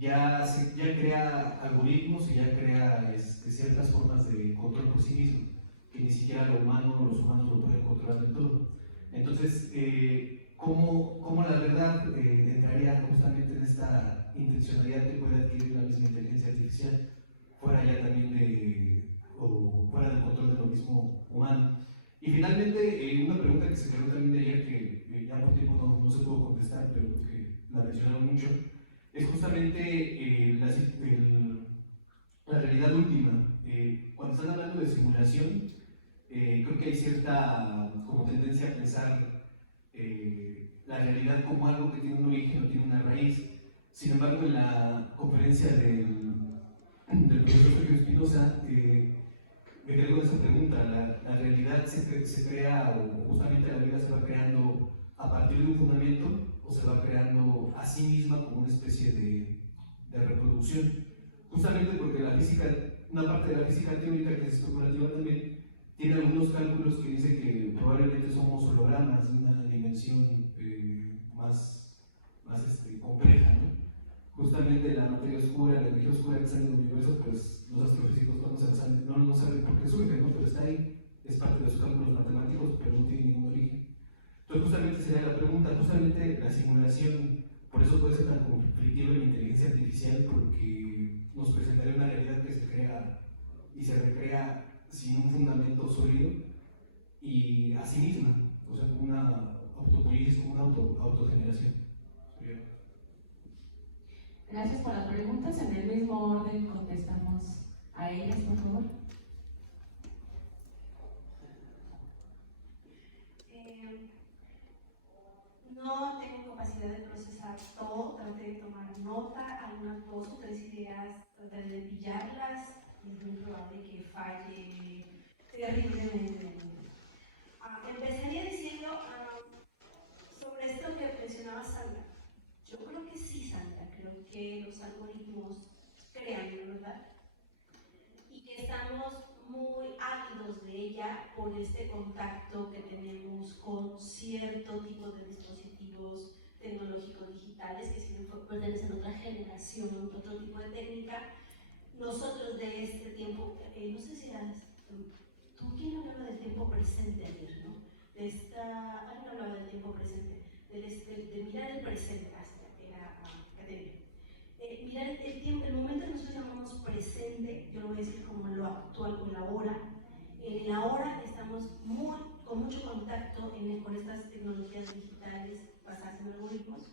ya crea algoritmos y ya crea ciertas formas de control por sí mismo, que ni siquiera los humanos lo pueden controlar del todo. Entonces, ¿cómo la verdad entraría justamente en esta intencionalidad que puede adquirir la misma inteligencia artificial, fuera ya también o fuera del control de lo mismo humano? Y finalmente, una pregunta que se quedó también de ayer, que ya por tiempo no se pudo contestar, pero que la mencionaron mucho, es justamente la realidad última. Cuando están hablando de simulación, creo que hay cierta como tendencia a pensar la realidad como algo que tiene un origen o tiene una raíz. Sin embargo, en la conferencia del profesor Sergio Espinosa, me quedé con esa pregunta. ¿La realidad se crea o justamente la vida se va creando a partir de un fundamento o se va creando a sí misma como una especie de reproducción? Justamente porque la física, una parte de la física teórica que es especulativa también, tiene algunos cálculos que dicen que probablemente somos hologramas de una dimensión más compleja, ¿no? Justamente la materia oscura, la energía oscura que sale del universo, pues los astrofísicos no saben por qué surge, ¿no? Pero está ahí, es parte de los cálculos matemáticos, pero no tiene ningún origen. Entonces justamente sería la pregunta, justamente la simulación, por eso puede ser tan conflictiva en la inteligencia artificial, porque nos presentaría una realidad que se crea y se recrea sin un fundamento sólido y a sí misma, o sea, como una autopolisis, como una autogeneración. Gracias por las preguntas. En el mismo orden contestamos a ellas, por favor. No tengo capacidad de procesar todo, traté de tomar nota, algunas 2 o 3 ideas, traté de pillarlas, es muy probable que falle terriblemente. Empezaría diciendo sobre esto que mencionaba Sandra. Yo creo que sí, Sandra, creo que los algoritmos crean, ¿verdad? Y que estamos muy ávidos de ella por este contacto que tenemos con cierto tipo de dispositivos tecnológicos digitales que si pertenecen a otra generación, otro tipo de técnica. Nosotros de este tiempo, no sé si eras tú quien hablaba del tiempo presente ayer, ¿no? Alguien hablaba del tiempo presente, de mirar el presente, era Caterina. Mirar el tiempo, el momento que nosotros llamamos presente, yo lo voy a decir como lo actual o la hora. En la hora estamos con mucho contacto con estas tecnologías digitales basadas en algoritmos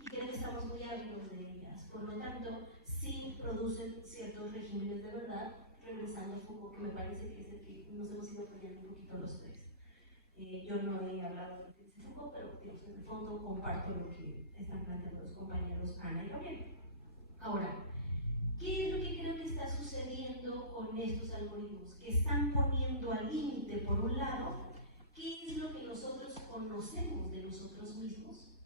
y creo que estamos muy ávidos de ellas. Por lo tanto, sí producen ciertos regímenes de verdad, regresando a Foucault, que me parece que es el que nos hemos ido peleando un poquito los tres. Yo no he hablado de Foucault, pero digamos, en el fondo comparto lo que están planteando los compañeros Ana y Gabriel. Ahora, ¿qué es lo que creo que está sucediendo con estos algoritmos? Que están poniendo al límite, por un lado, qué es lo que nosotros conocemos de nosotros mismos,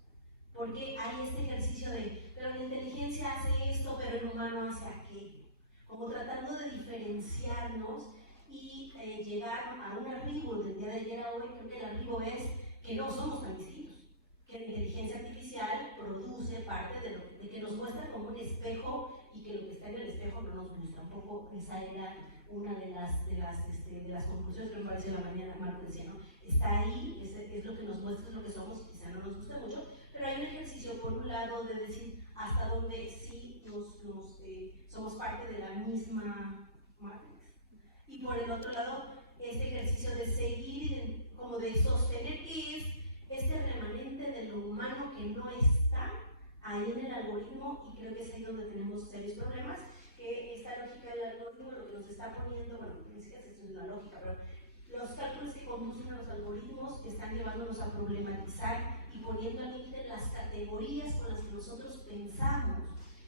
porque hay este ejercicio de, pero la inteligencia hace esto, pero el humano hace aquello, como tratando de diferenciarnos y llegar a un arribo del día de ayer a hoy. Creo que el arribo es que no somos tan distintos, que la inteligencia artificial produce parte de que nos muestra como un espejo y que lo que está en el espejo no nos gusta. Un poco esa era una de las conclusiones que me pareció la mañana Marco decía, ¿no? Está ahí, es lo que nos muestra, es lo que somos, quizá no nos gusta mucho, pero hay un ejercicio por un lado de decir hasta dónde sí somos parte de la misma Matrix, y por el otro lado este ejercicio de seguir, como de sostener que es este remanente de lo humano que no está ahí en el algoritmo, y creo que es ahí donde tenemos serios problemas, que esta lógica del algoritmo lo que nos está poniendo, bueno, ni siquiera es una lógica, pero los cálculos que conducen a los algoritmos están llevándonos a problematizar y poniendo al límite las categorías con las que nosotros pensamos,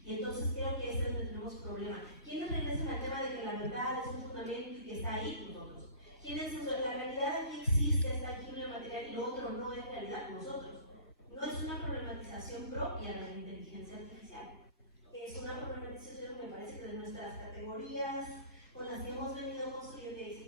y entonces creo que ese es donde tenemos problema. ¿Quiénes regresan al tema de que la verdad es un fundamento y que está ahí? Nosotros. ¿Quiénes la realidad aquí existe, es tangible, material, y lo otro no es realidad? Nosotros. No es una problematización propia de la inteligencia artificial, es una problematización, me parece, que de nuestras categorías con las que hemos venido construyendo, que es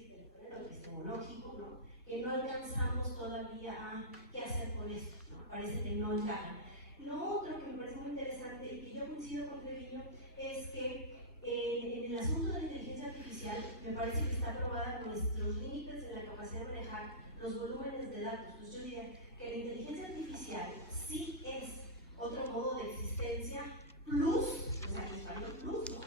el epistemológico, ¿no? Que no alcanzamos todavía a qué hacer con esto, ¿no? Parece que no encajan. Lo otro que me parece muy interesante y que yo coincido con Treviño es que en el asunto de la inteligencia artificial me parece que está probada nuestros límites de la capacidad de manejar los volúmenes de datos. Pues yo diría que la inteligencia artificial sí es otro modo de existencia plus, o sea, en español plus, ¿no?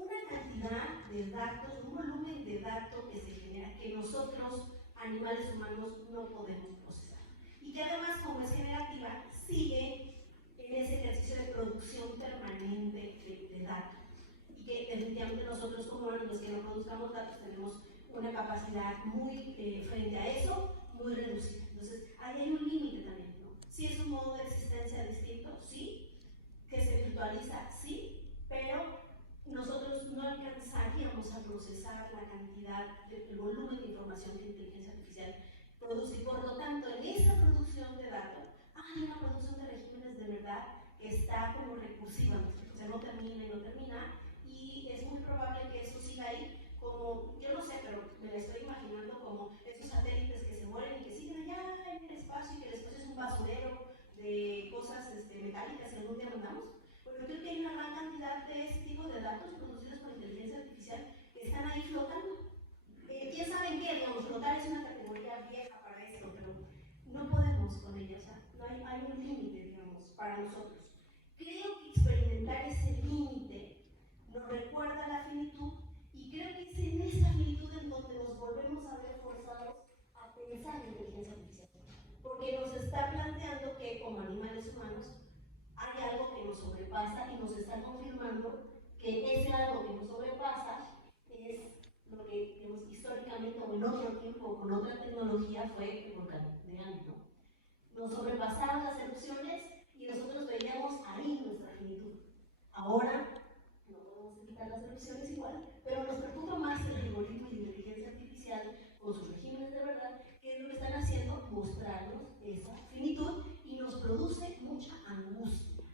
Una cantidad de datos, un volumen de datos que se genera que nosotros, animales humanos, no podemos procesar. Y que además, como es generativa, sigue en ese ejercicio de producción permanente de datos. Y que definitivamente nosotros como humanos, los que no produzcamos datos, tenemos una capacidad muy, frente a eso, muy reducida. Entonces, ahí hay un límite también, ¿no? Sí es un modo de existencia distinto, sí, que se virtualiza, sí, pero nosotros no alcanzaríamos a procesar la cantidad recursiva, o sea, no termina y no termina, y es muy probable que eso siga ahí, como, yo no sé, pero me la estoy imaginando como esos satélites que se mueven y que siguen allá en el espacio y que el espacio es un basurero de cosas metálicas que algún día mandamos. Porque creo que hay una gran cantidad de ese tipo de datos producidos por inteligencia artificial que están ahí flotando. ¿Quién sabe en qué? Digamos, flotar es una categoría vieja para esto, pero no podemos con ella, o sea, no hay un límite, digamos, para nosotros. Creo que experimentar ese límite nos recuerda la finitud, y creo que es en esa finitud en donde nos volvemos a ver forzados a pensar en inteligencia artificial, porque nos está planteando que como animales humanos hay algo que nos sobrepasa y nos está confirmando que ese algo que nos sobrepasa es lo que, digamos, históricamente o en otro tiempo o con otra tecnología fue el volcán de Anto. Nos sobrepasaron las erupciones y nosotros veíamos ahí nuestra finitud. Ahora no podemos evitar las erupciones igual, pero nos preocupa más el algoritmo y la inteligencia artificial con sus regímenes de verdad, que es lo que están haciendo, mostrarnos esa finitud, y nos produce mucha angustia.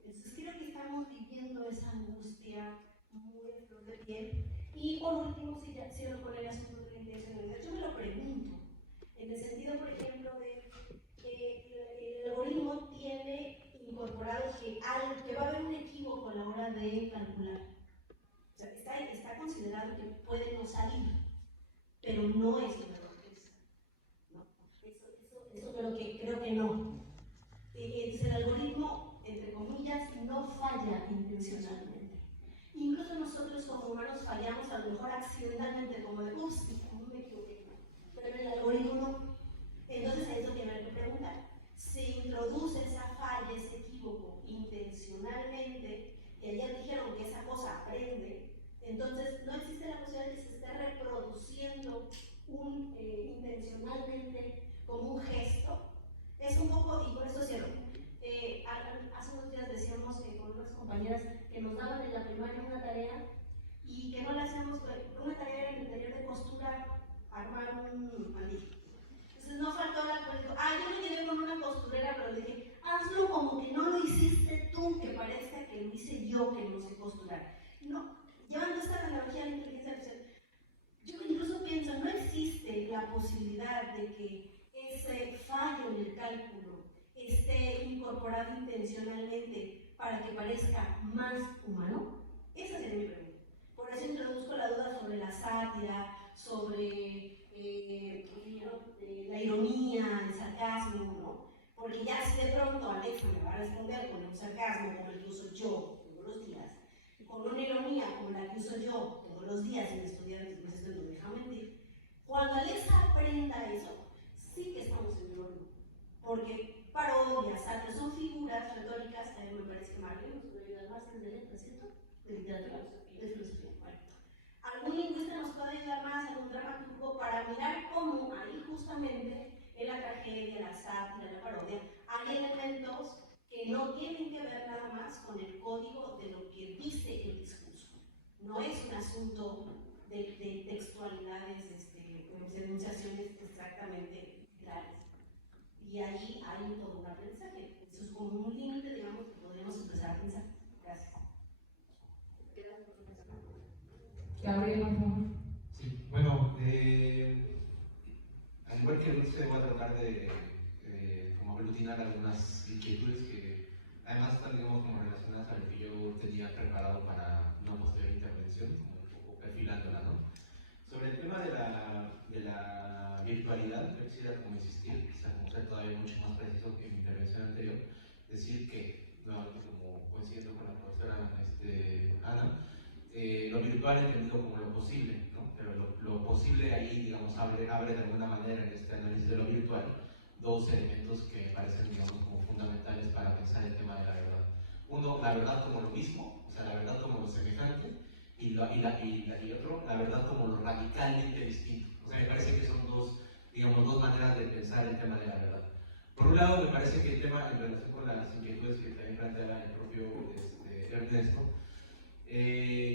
Entonces creo que estamos viviendo esa angustia muy a flor de piel. Y por último, si ya cierro con el asunto de la intencionalidad, yo me lo pregunto, en el sentido, por ejemplo, de que el algoritmo tiene incorporado que va a haber un equívoco a la hora de calcular. O sea, está considerado que puede no salir, pero no es un error. No, eso creo que no. El algoritmo, entre comillas, no falla intencionalmente. Incluso nosotros como humanos fallamos a lo mejor accidentalmente, como de, ups, me equivoqué. Pero el algoritmo no. Entonces es lo que me hay que preguntar. Se introduce esa falla, ese equívoco, intencionalmente, y ayer dijeron que esa cosa aprende, entonces no existe la posibilidad de que se esté reproduciendo intencionalmente como un gesto. Es un poco, y por eso cierro, hace unos días decíamos con unas compañeras que nos daban en la primaria una tarea y que no la hacíamos, una tarea en el taller de costura, armar un mandil. Entonces no faltó la que dijo, yo lo llevé con una costurera, pero le dije, hazlo como que no lo hiciste tú, que parezca que lo hice yo, que no sé costurar. No, llevando esta analogía a la inteligencia artificial, yo incluso pienso, no existe la posibilidad de que ese fallo en el cálculo esté incorporado intencionalmente para que parezca más humano. Esa sería mi pregunta. Por eso introduzco la duda sobre la sátira, sobre la ironía, el sarcasmo, ¿no? Porque ya si de pronto Alexa me va a responder con un sarcasmo como el que uso yo todos los días, y con una ironía como la que uso yo todos los días, y mis estudiantes no me dejan mentir, cuando Alexa aprenda eso, sí que estamos en un horno. Porque parodias, satíras, son figuras retóricas, a mí me parece que Marlene nos puede ayudar más, que es de letras, ¿cierto? De literatura, de filosofía. Bueno, algún lingüista nos puede ayudar más, algún dramaturgo, para mirar cómo ahí justamente en la tragedia, la sátira, la parodia, hay elementos que no tienen que ver nada más con el código de lo que dice el discurso. No es un asunto de textualidades, de enunciaciones exactamente claras. Y ahí hay todo un aprendizaje. Eso es como un límite, digamos, que podríamos empezar a pensar. Gracias. Gabriel, por favor. Sí, bueno, al igual que Dulce, voy a tratar de como aglutinar algunas inquietudes que además están, digamos, como relacionadas a lo que yo tenía preparado para una posterior intervención, como un poco perfilándola, ¿no? Sobre el tema de la virtualidad, yo quisiera como insistir, quizá como ser todavía mucho más preciso que en mi intervención anterior, decir que, nuevamente como coincidiendo con la profesora Ana, lo virtual entendido como lo posible, ¿no? Pero lo posible ahí, digamos, abre de alguna manera en este análisis de lo virtual dos elementos que me parecen, digamos, como fundamentales para pensar el tema de la verdad. Uno, la verdad como lo mismo, o sea, la verdad como lo semejante, y otro, la verdad como lo radicalmente distinto. O sea, me parece que son dos maneras de pensar el tema de la verdad. Por un lado, me parece que el tema, en relación con las inquietudes que también planteaba el propio Ernesto,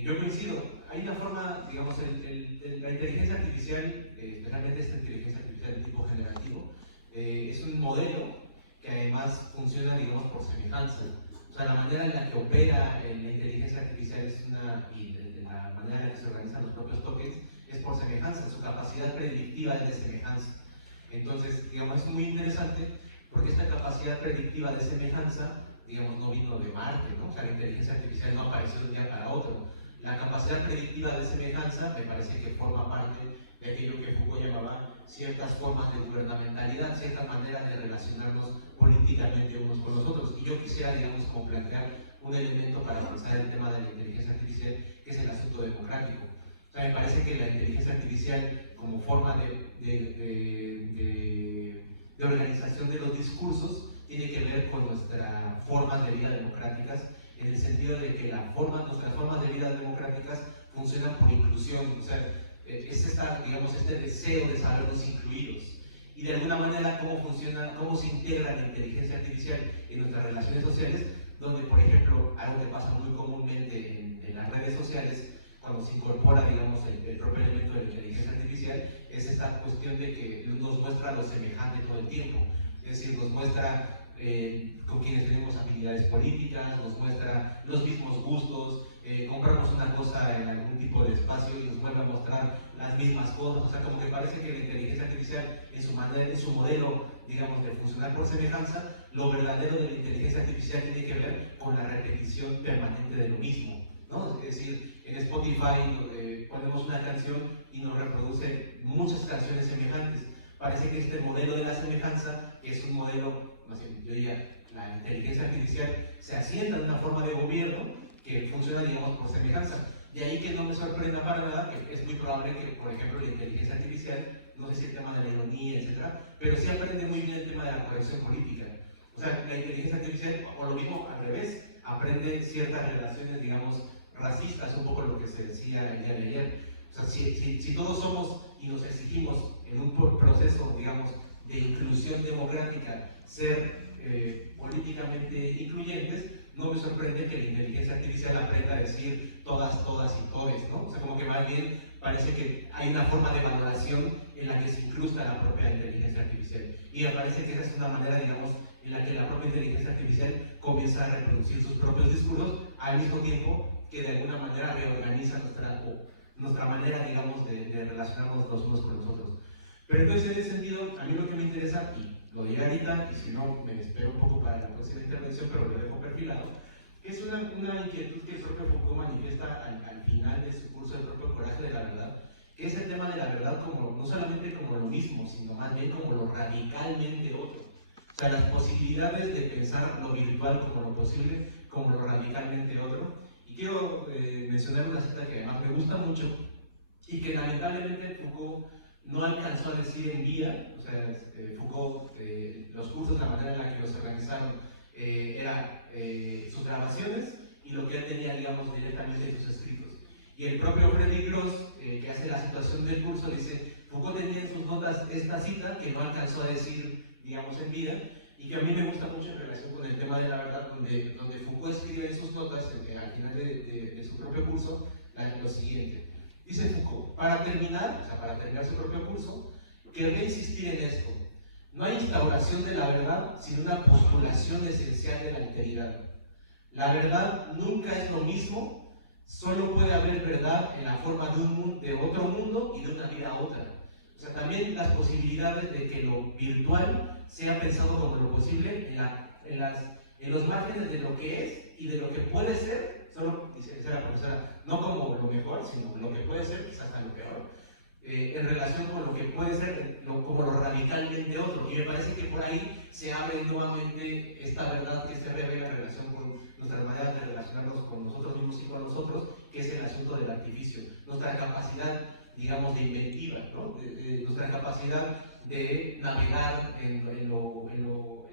yo coincido. Hay una forma, digamos, la inteligencia artificial, especialmente esta inteligencia artificial de tipo generativo, es un modelo que además funciona, digamos, por semejanza. O sea, la manera en la que opera la inteligencia artificial y de la manera en la que se organizan los propios tokens es por semejanza, su capacidad predictiva es de semejanza. Entonces, digamos, es muy interesante porque esta capacidad predictiva de semejanza, digamos, no vino de Marte, ¿no? O sea, la inteligencia artificial no apareció de un día para otro. La capacidad predictiva de semejanza me parece que forma parte de aquello que Foucault llamaba ciertas formas de gubernamentalidad, ciertas maneras de relacionarnos políticamente unos con los otros. Y yo quisiera, digamos, como plantear un elemento para avanzar el tema de la inteligencia artificial, que es el asunto democrático. O sea, me parece que la inteligencia artificial, como forma de organización de los discursos, tiene que ver con nuestras formas de vida democráticas, en el sentido de que nuestras formas de vida democráticas funcionan por inclusión. O sea, es este deseo de sabernos incluidos. Y de alguna manera, cómo se integra la inteligencia artificial en nuestras relaciones sociales, donde, por ejemplo, algo que pasa muy comúnmente en las redes sociales, cuando se incorpora, digamos, el propio elemento de la inteligencia artificial, es esta cuestión de que nos muestra lo semejante todo el tiempo. Es decir, nos muestra con quienes tenemos afinidades políticas, nos muestra los mismos gustos, compramos una cosa en algún tipo de espacio y nos vuelve a mostrar las mismas cosas. O sea, como que parece que la inteligencia artificial, en su modelo, digamos, de funcionar por semejanza, lo verdadero de la inteligencia artificial tiene que ver con la repetición permanente de lo mismo, ¿no? Es decir, en Spotify ponemos una canción y nos reproduce muchas canciones semejantes. Parece que este modelo de la semejanza, que es un modelo, más bien, yo diría, la inteligencia artificial se asienta en una forma de gobierno que funciona, digamos, por semejanza. De ahí que no me sorprenda para nada, que es muy probable que, por ejemplo, la inteligencia artificial, no sé si el tema de la ironía, etcétera, pero sí aprende muy bien el tema de la corrección política. O sea, la inteligencia artificial, o lo mismo al revés, aprende ciertas relaciones, digamos, racistas, un poco lo que se decía el día de ayer. O sea, si todos somos y nos exigimos en un proceso, digamos, de inclusión democrática, ser políticamente incluyentes, no me sorprende que la inteligencia artificial aprenda a decir todas, todas y todes, ¿no? O sea, como que más bien parece que hay una forma de valoración en la que se incrusta la propia inteligencia artificial. Y me parece que esa es una manera, digamos, en la que la propia inteligencia artificial comienza a reproducir sus propios discursos al mismo tiempo que de alguna manera reorganiza nuestra manera, digamos, de relacionarnos los unos con los otros. Pero entonces, en ese sentido, a mí lo que me interesa, y lo diré ahorita, y si no, me espero un poco para la próxima intervención, pero lo dejo perfilado, es una inquietud que el propio Foucault manifiesta al final de su curso, El propio coraje de la verdad, que es el tema de la verdad no solamente como lo mismo, sino más bien como lo radicalmente otro. O sea, las posibilidades de pensar lo virtual como lo posible, como lo radicalmente otro. Y quiero mencionar una cita que además me gusta mucho y que lamentablemente Foucault no alcanzó a decir en vida. O sea, Foucault, los cursos, la manera en la que los organizaron, era sus grabaciones y lo que él tenía, digamos, directamente en sus escritos. Y el propio Frederick Gross, que hace la situación del curso, dice, Foucault tenía en sus notas esta cita que no alcanzó a decir, digamos, en vida, y que a mí me gusta mucho en relación con el tema de la verdad, donde Foucault escribe en sus notas, al final de su propio curso, lo siguiente. Dice Foucault, para terminar su propio curso, querré insistir en esto. No hay instauración de la verdad sin una postulación esencial de la alteridad. La verdad nunca es lo mismo, solo puede haber verdad en la forma de otro mundo y de una vida a otra. O sea, también las posibilidades de que lo virtual sea pensado como lo posible en los márgenes de lo que es y de lo que puede ser, solo dice la profesora, no como lo mejor, sino lo que puede ser, quizás hasta lo peor, en relación con lo que puede ser como lo radicalmente otro. Y me parece que por ahí se abre nuevamente esta verdad que se revela en relación con nuestras maneras de relacionarnos con nosotros mismos y con nosotros, que es el asunto del artificio, nuestra capacidad, digamos, de inventiva, ¿no? Nuestra capacidad de navegar en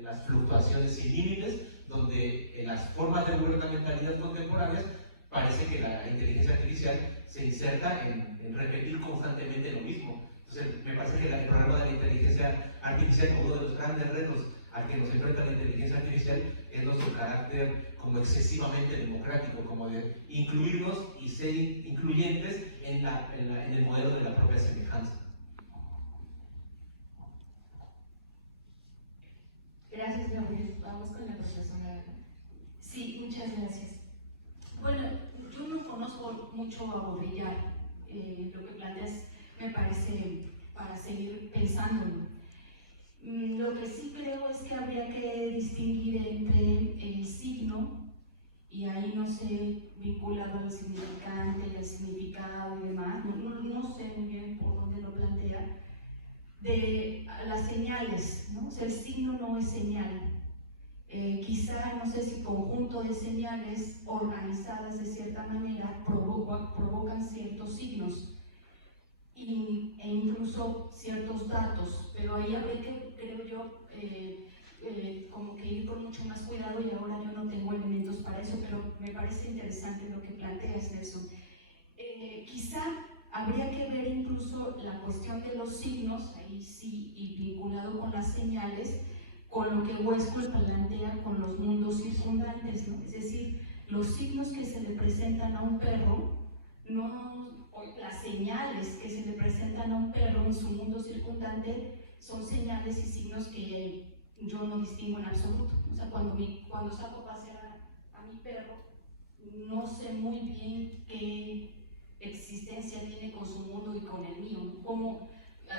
las fluctuaciones sin límites, donde en las formas de gubernamentalidad contemporáneas parece que la inteligencia artificial se inserta en repetir constantemente lo mismo. Entonces, me parece que el problema de la inteligencia artificial, como uno de los grandes retos al que nos enfrenta la inteligencia artificial, es nuestro carácter como excesivamente democrático, como de incluirnos y ser incluyentes en el modelo de la propia semejanza. Gracias, Gabriel. Vamos con la profesora Sí, muchas gracias. Bueno, yo no conozco mucho a Baudrillard. Lo que planteas me parece para seguir pensándolo. Lo que sí creo es que habría que distinguir entre el signo, y ahí no sé, vinculado al significante, al significado y demás, no sé muy bien por dónde lo plantea, de las señales, ¿no? O sea, el signo no es señal. Quizá, no sé si conjunto de señales organizadas de cierta manera provocan ciertos signos e incluso ciertos datos, pero ahí habría que, creo yo, como que ir con mucho más cuidado, y ahora yo no tengo elementos para eso, pero me parece interesante lo que planteas, Nelson. Quizá habría que ver incluso la cuestión de los signos, ahí sí, y vinculado con las señales, con lo que Westcott plantea con los mundos circundantes, ¿no? Es decir, los signos que se le presentan a un perro, las señales que se le presentan a un perro en su mundo circundante son señales y signos que yo no distingo en absoluto. O sea, cuando saco a pasear a mi perro, no sé muy bien qué existencia tiene con su mundo y con el mío, ¿no? Como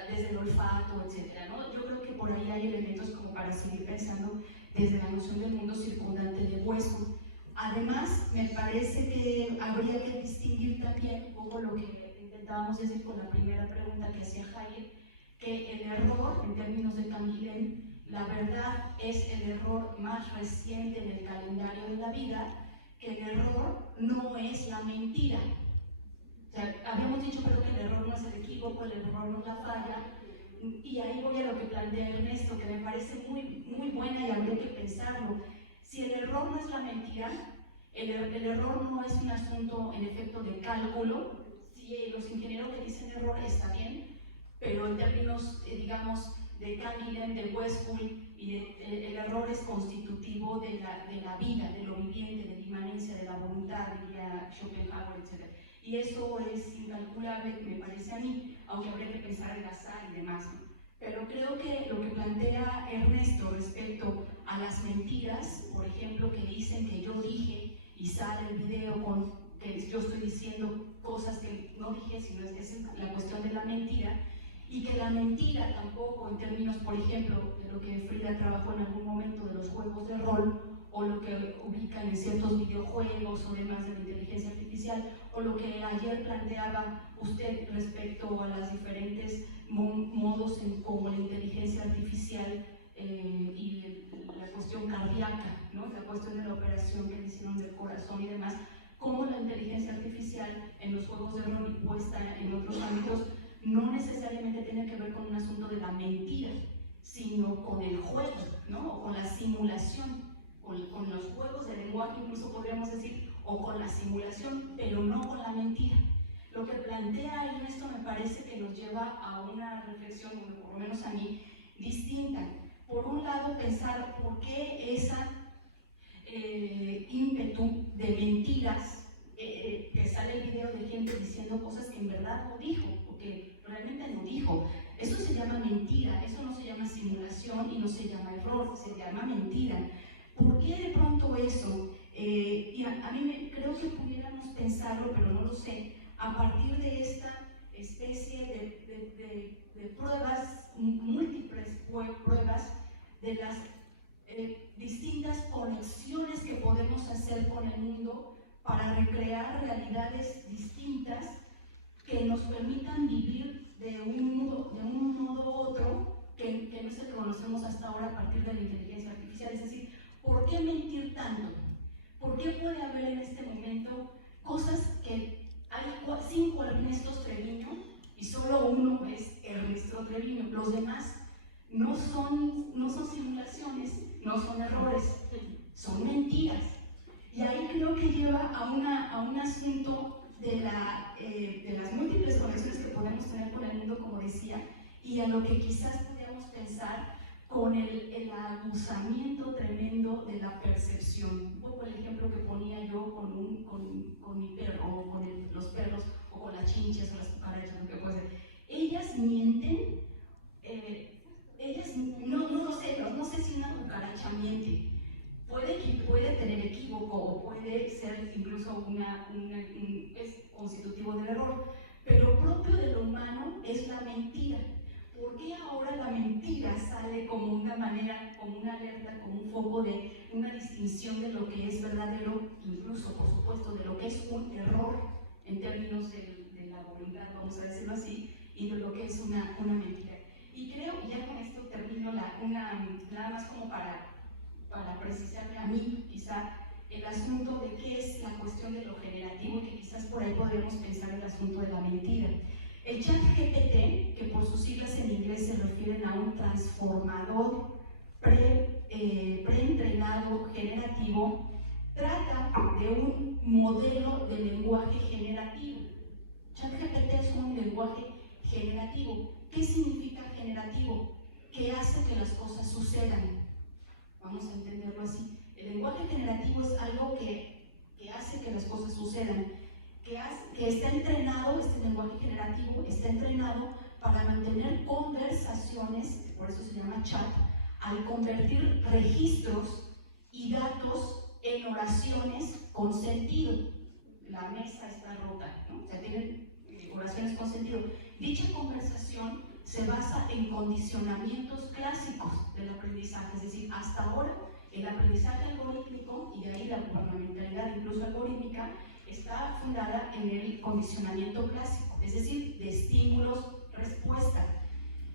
desde el olfato, etcétera, ¿no? Yo creo que por ahí hay elementos como para seguir pensando desde la noción del mundo circundante de Westcott. Además, me parece que habría que distinguir también un poco lo que intentábamos decir con la primera pregunta que hacía Jair, que el error, en términos de Canguilhem, la verdad es el error más reciente en el calendario de la vida, que el error no es la mentira. O sea, habíamos dicho pero que el error no es el equívoco, el error no es la falla, y ahí voy a lo que plantea Ernesto, que me parece muy buena y habría que pensarlo. Si el error no es la mentira, el error no es un asunto en efecto de cálculo. Si los ingenieros le dicen error está bien, pero en términos, digamos, de Canguilhem, de Westcott, el error es constitutivo de la vida, de lo viviente, de la inmanencia, de la voluntad, diría Schopenhauer, etc. Y eso es incalculable, me parece a mí, aunque habría que pensar en azar y demás, ¿no? Pero creo que lo que plantea Ernesto respecto a las mentiras, por ejemplo, que dicen que yo dije y sale el video con que yo estoy diciendo cosas que no dije, sino es la cuestión de la mentira, y que la mentira tampoco, en términos, por ejemplo, de lo que Frida trabajó en algún momento de los juegos de rol, o lo que ubican en ciertos videojuegos o demás de la inteligencia artificial, o lo que ayer planteaba usted respecto a las diferentes modos en cómo la inteligencia artificial y la cuestión cardíaca, ¿no? La cuestión de la operación que le hicieron del corazón y demás, cómo la inteligencia artificial en los juegos de rol y puesta en otros ámbitos no necesariamente tiene que ver con un asunto de la mentira, sino con el juego, ¿no? O con la simulación, con los juegos de lenguaje, incluso podríamos decir, o con la simulación, pero no con la mentira. Lo que plantea Ernesto me parece que nos lleva a una reflexión, bueno, por lo menos a mí, distinta. Por un lado, pensar por qué esa ímpetu de mentiras, que sale el video de gente diciendo cosas que en verdad no dijo, o que realmente no dijo. Eso se llama mentira, eso no se llama simulación y no se llama error, se llama mentira. ¿Por qué de pronto eso? Y a mí creo que pudiéramos pensarlo, pero no lo sé, a partir de esta especie de pruebas, múltiples pruebas de las distintas conexiones que podemos hacer con el mundo para recrear realidades distintas que nos permitan vivir de un modo u otro que no es el que conocemos hasta ahora a partir de la inteligencia artificial. Es decir, ¿por qué mentir tanto? ¿Por qué puede haber en este momento cosas que hay 5 Ernestos Treviño y solo uno es Ernesto Treviño? Los demás no son simulaciones, no son errores, son mentiras. Y ahí creo que lleva a un asunto de las múltiples conexiones que podemos tener con el mundo, como decía, y a lo que quizás podríamos pensar con el aguzamiento tremendo de la percepción. Un poco el ejemplo que ponía yo con mi perro, o con los perros, o con las chinches, o las cucarachas, lo que puede ser. Ellas mienten, ellas no sé si una cucaracha miente, puede tener equívoco o puede ser incluso es constitutivo del error, pero propio de lo humano es la mentira. ¿Por qué ahora la mentira sale como una manera, como una alerta, como un foco de una distinción de lo que es verdadero, incluso por supuesto de lo que es un error en términos de la voluntad, vamos a decirlo así, y de lo que es una mentira? Y creo, y ya con esto termino, nada más como para precisarme a mí, quizá, el asunto de qué es la cuestión de lo generativo, que quizás por ahí podríamos pensar el asunto de la mentira. El chat GPT, que por sus siglas en inglés se refieren a un transformador preentrenado generativo, trata de un modelo de lenguaje generativo. ChatGPT es un lenguaje generativo. ¿Qué significa generativo? Que hace que las cosas sucedan. Vamos a entenderlo así. El lenguaje generativo es algo que hace que las cosas sucedan, que está entrenado, este lenguaje generativo está entrenado para mantener conversaciones, por eso se llama chat, al convertir registros y datos en oraciones con sentido. La mesa está rota, ¿no? O sea, tienen oraciones con sentido. Dicha conversación se basa en condicionamientos clásicos del aprendizaje, es decir, hasta ahora el aprendizaje algorítmico, y de ahí la gubernamentalidad incluso algorítmica, está fundada en el condicionamiento clásico, es decir, de estímulos-respuesta,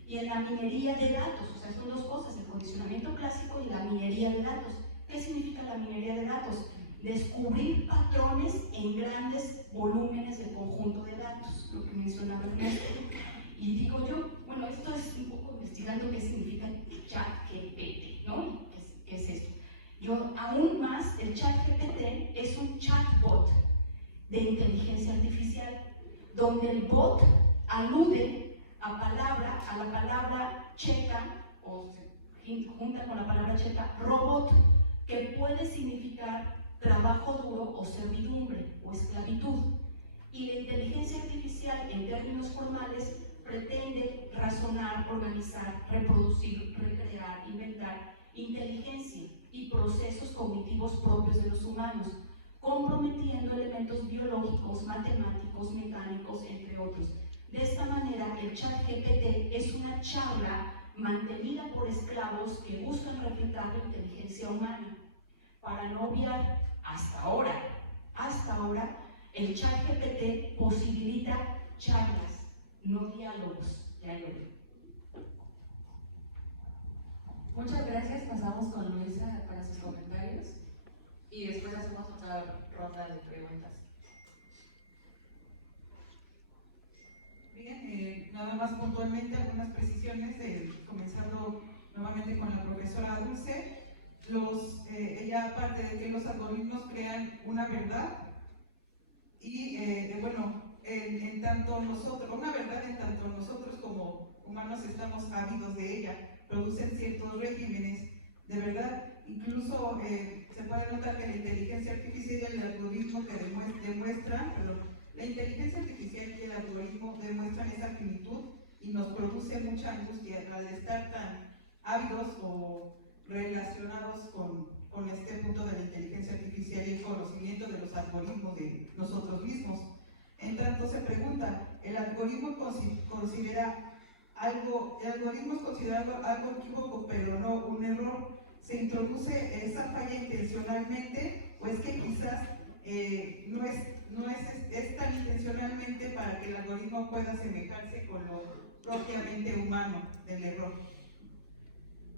y en la minería de datos. O sea, son dos cosas, el condicionamiento clásico y la minería de datos. ¿Qué significa la minería de datos? Descubrir patrones en grandes volúmenes del conjunto de datos, lo que mencionaba Ernesto. Y digo yo, bueno, esto es un poco investigando qué significa ChatGPT, ¿no? ¿Qué es esto? Yo, aún más, el ChatGPT es un chatbot de inteligencia artificial, donde el bot alude a la palabra checa, o se junta con la palabra checa, robot, que puede significar trabajo duro o servidumbre o esclavitud. Y la inteligencia artificial, en términos formales, pretende razonar, organizar, reproducir, recrear, inventar inteligencia y procesos cognitivos propios de los humanos, comprometiendo elementos biológicos, matemáticos, mecánicos, entre otros. De esta manera, el ChatGPT es una charla mantenida por esclavos que buscan replicar la inteligencia humana. Para no obviar, hasta ahora, el ChatGPT posibilita charlas, no diálogos. Ya lo veo. Muchas gracias. Pasamos con Luisa para sus comentarios y después hacemos otra ronda de preguntas. Bien, nada más puntualmente algunas precisiones, comenzando nuevamente con la profesora Dulce. Ella, aparte de que los algoritmos crean una verdad, y en tanto nosotros, una verdad en tanto nosotros como humanos estamos ávidos de ella, producen ciertos regímenes de verdad. Incluso se puede notar que la inteligencia artificial y el algoritmo que demuestran, la inteligencia artificial y el algoritmo demuestran esa finitud y nos produce mucha angustia al estar tan ávidos o relacionados con este punto de la inteligencia artificial y el conocimiento de los algoritmos de nosotros mismos. En tanto se pregunta, ¿el algoritmo es considerado algo equívoco pero no un error? ¿Se introduce esa falla intencionalmente o es que quizás no es tan intencionalmente para que el algoritmo pueda asemejarse con lo propiamente humano del error?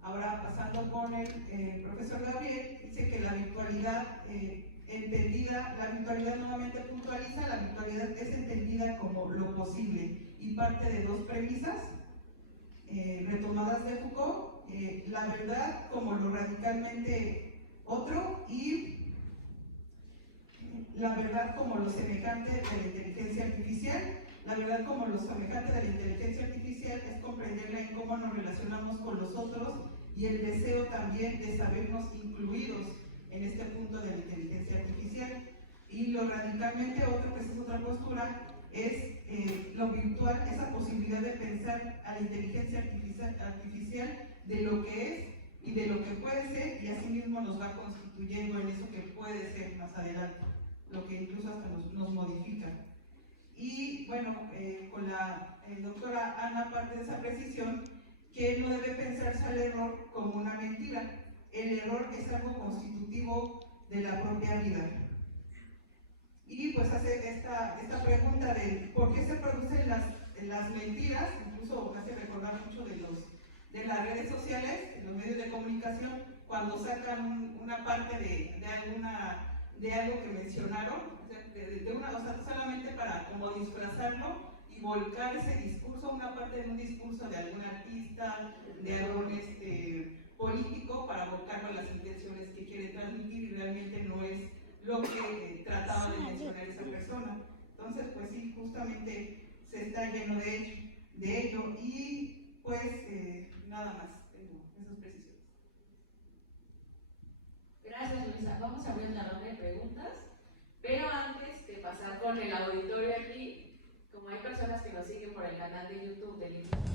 Ahora, pasando con el profesor Gabriel, dice que la virtualidad la virtualidad nuevamente puntualiza, la virtualidad es entendida como lo posible y parte de dos premisas retomadas de Foucault, la verdad como lo radicalmente otro y la verdad como lo semejante de la inteligencia artificial. La verdad como lo semejante de la inteligencia artificial es comprenderla en cómo nos relacionamos con los otros y el deseo también de sabernos incluidos en este punto de la inteligencia artificial. Y lo radicalmente otro, que es otra postura, es lo virtual, esa posibilidad de pensar a la inteligencia artificial de lo que es y de lo que puede ser, y asimismo nos va constituyendo en eso que puede ser más adelante, lo que incluso hasta nos modifica. Y bueno, con la doctora Ana parte de esa precisión, que no debe pensarse al error como una mentira. El error es algo constitutivo de la propia vida. Y pues hace esta pregunta de por qué se producen las mentiras, incluso hace recordar mucho de las redes sociales, de los medios de comunicación, cuando sacan una parte de algo que mencionaron, o sea, solamente para como disfrazarlo y volcar ese discurso, una parte de un discurso de algún artista, de algún político, para volcarlo a las intenciones que quiere transmitir, y realmente no es lo que trataba de mencionar esa persona. Entonces, pues sí, justamente se está lleno de ello, y pues nada más, tengo esas precisiones. Gracias, Luisa. Vamos a abrir la ronda de preguntas, pero antes de pasar con el auditorio aquí, como hay personas que nos siguen por el canal de YouTube del Instituto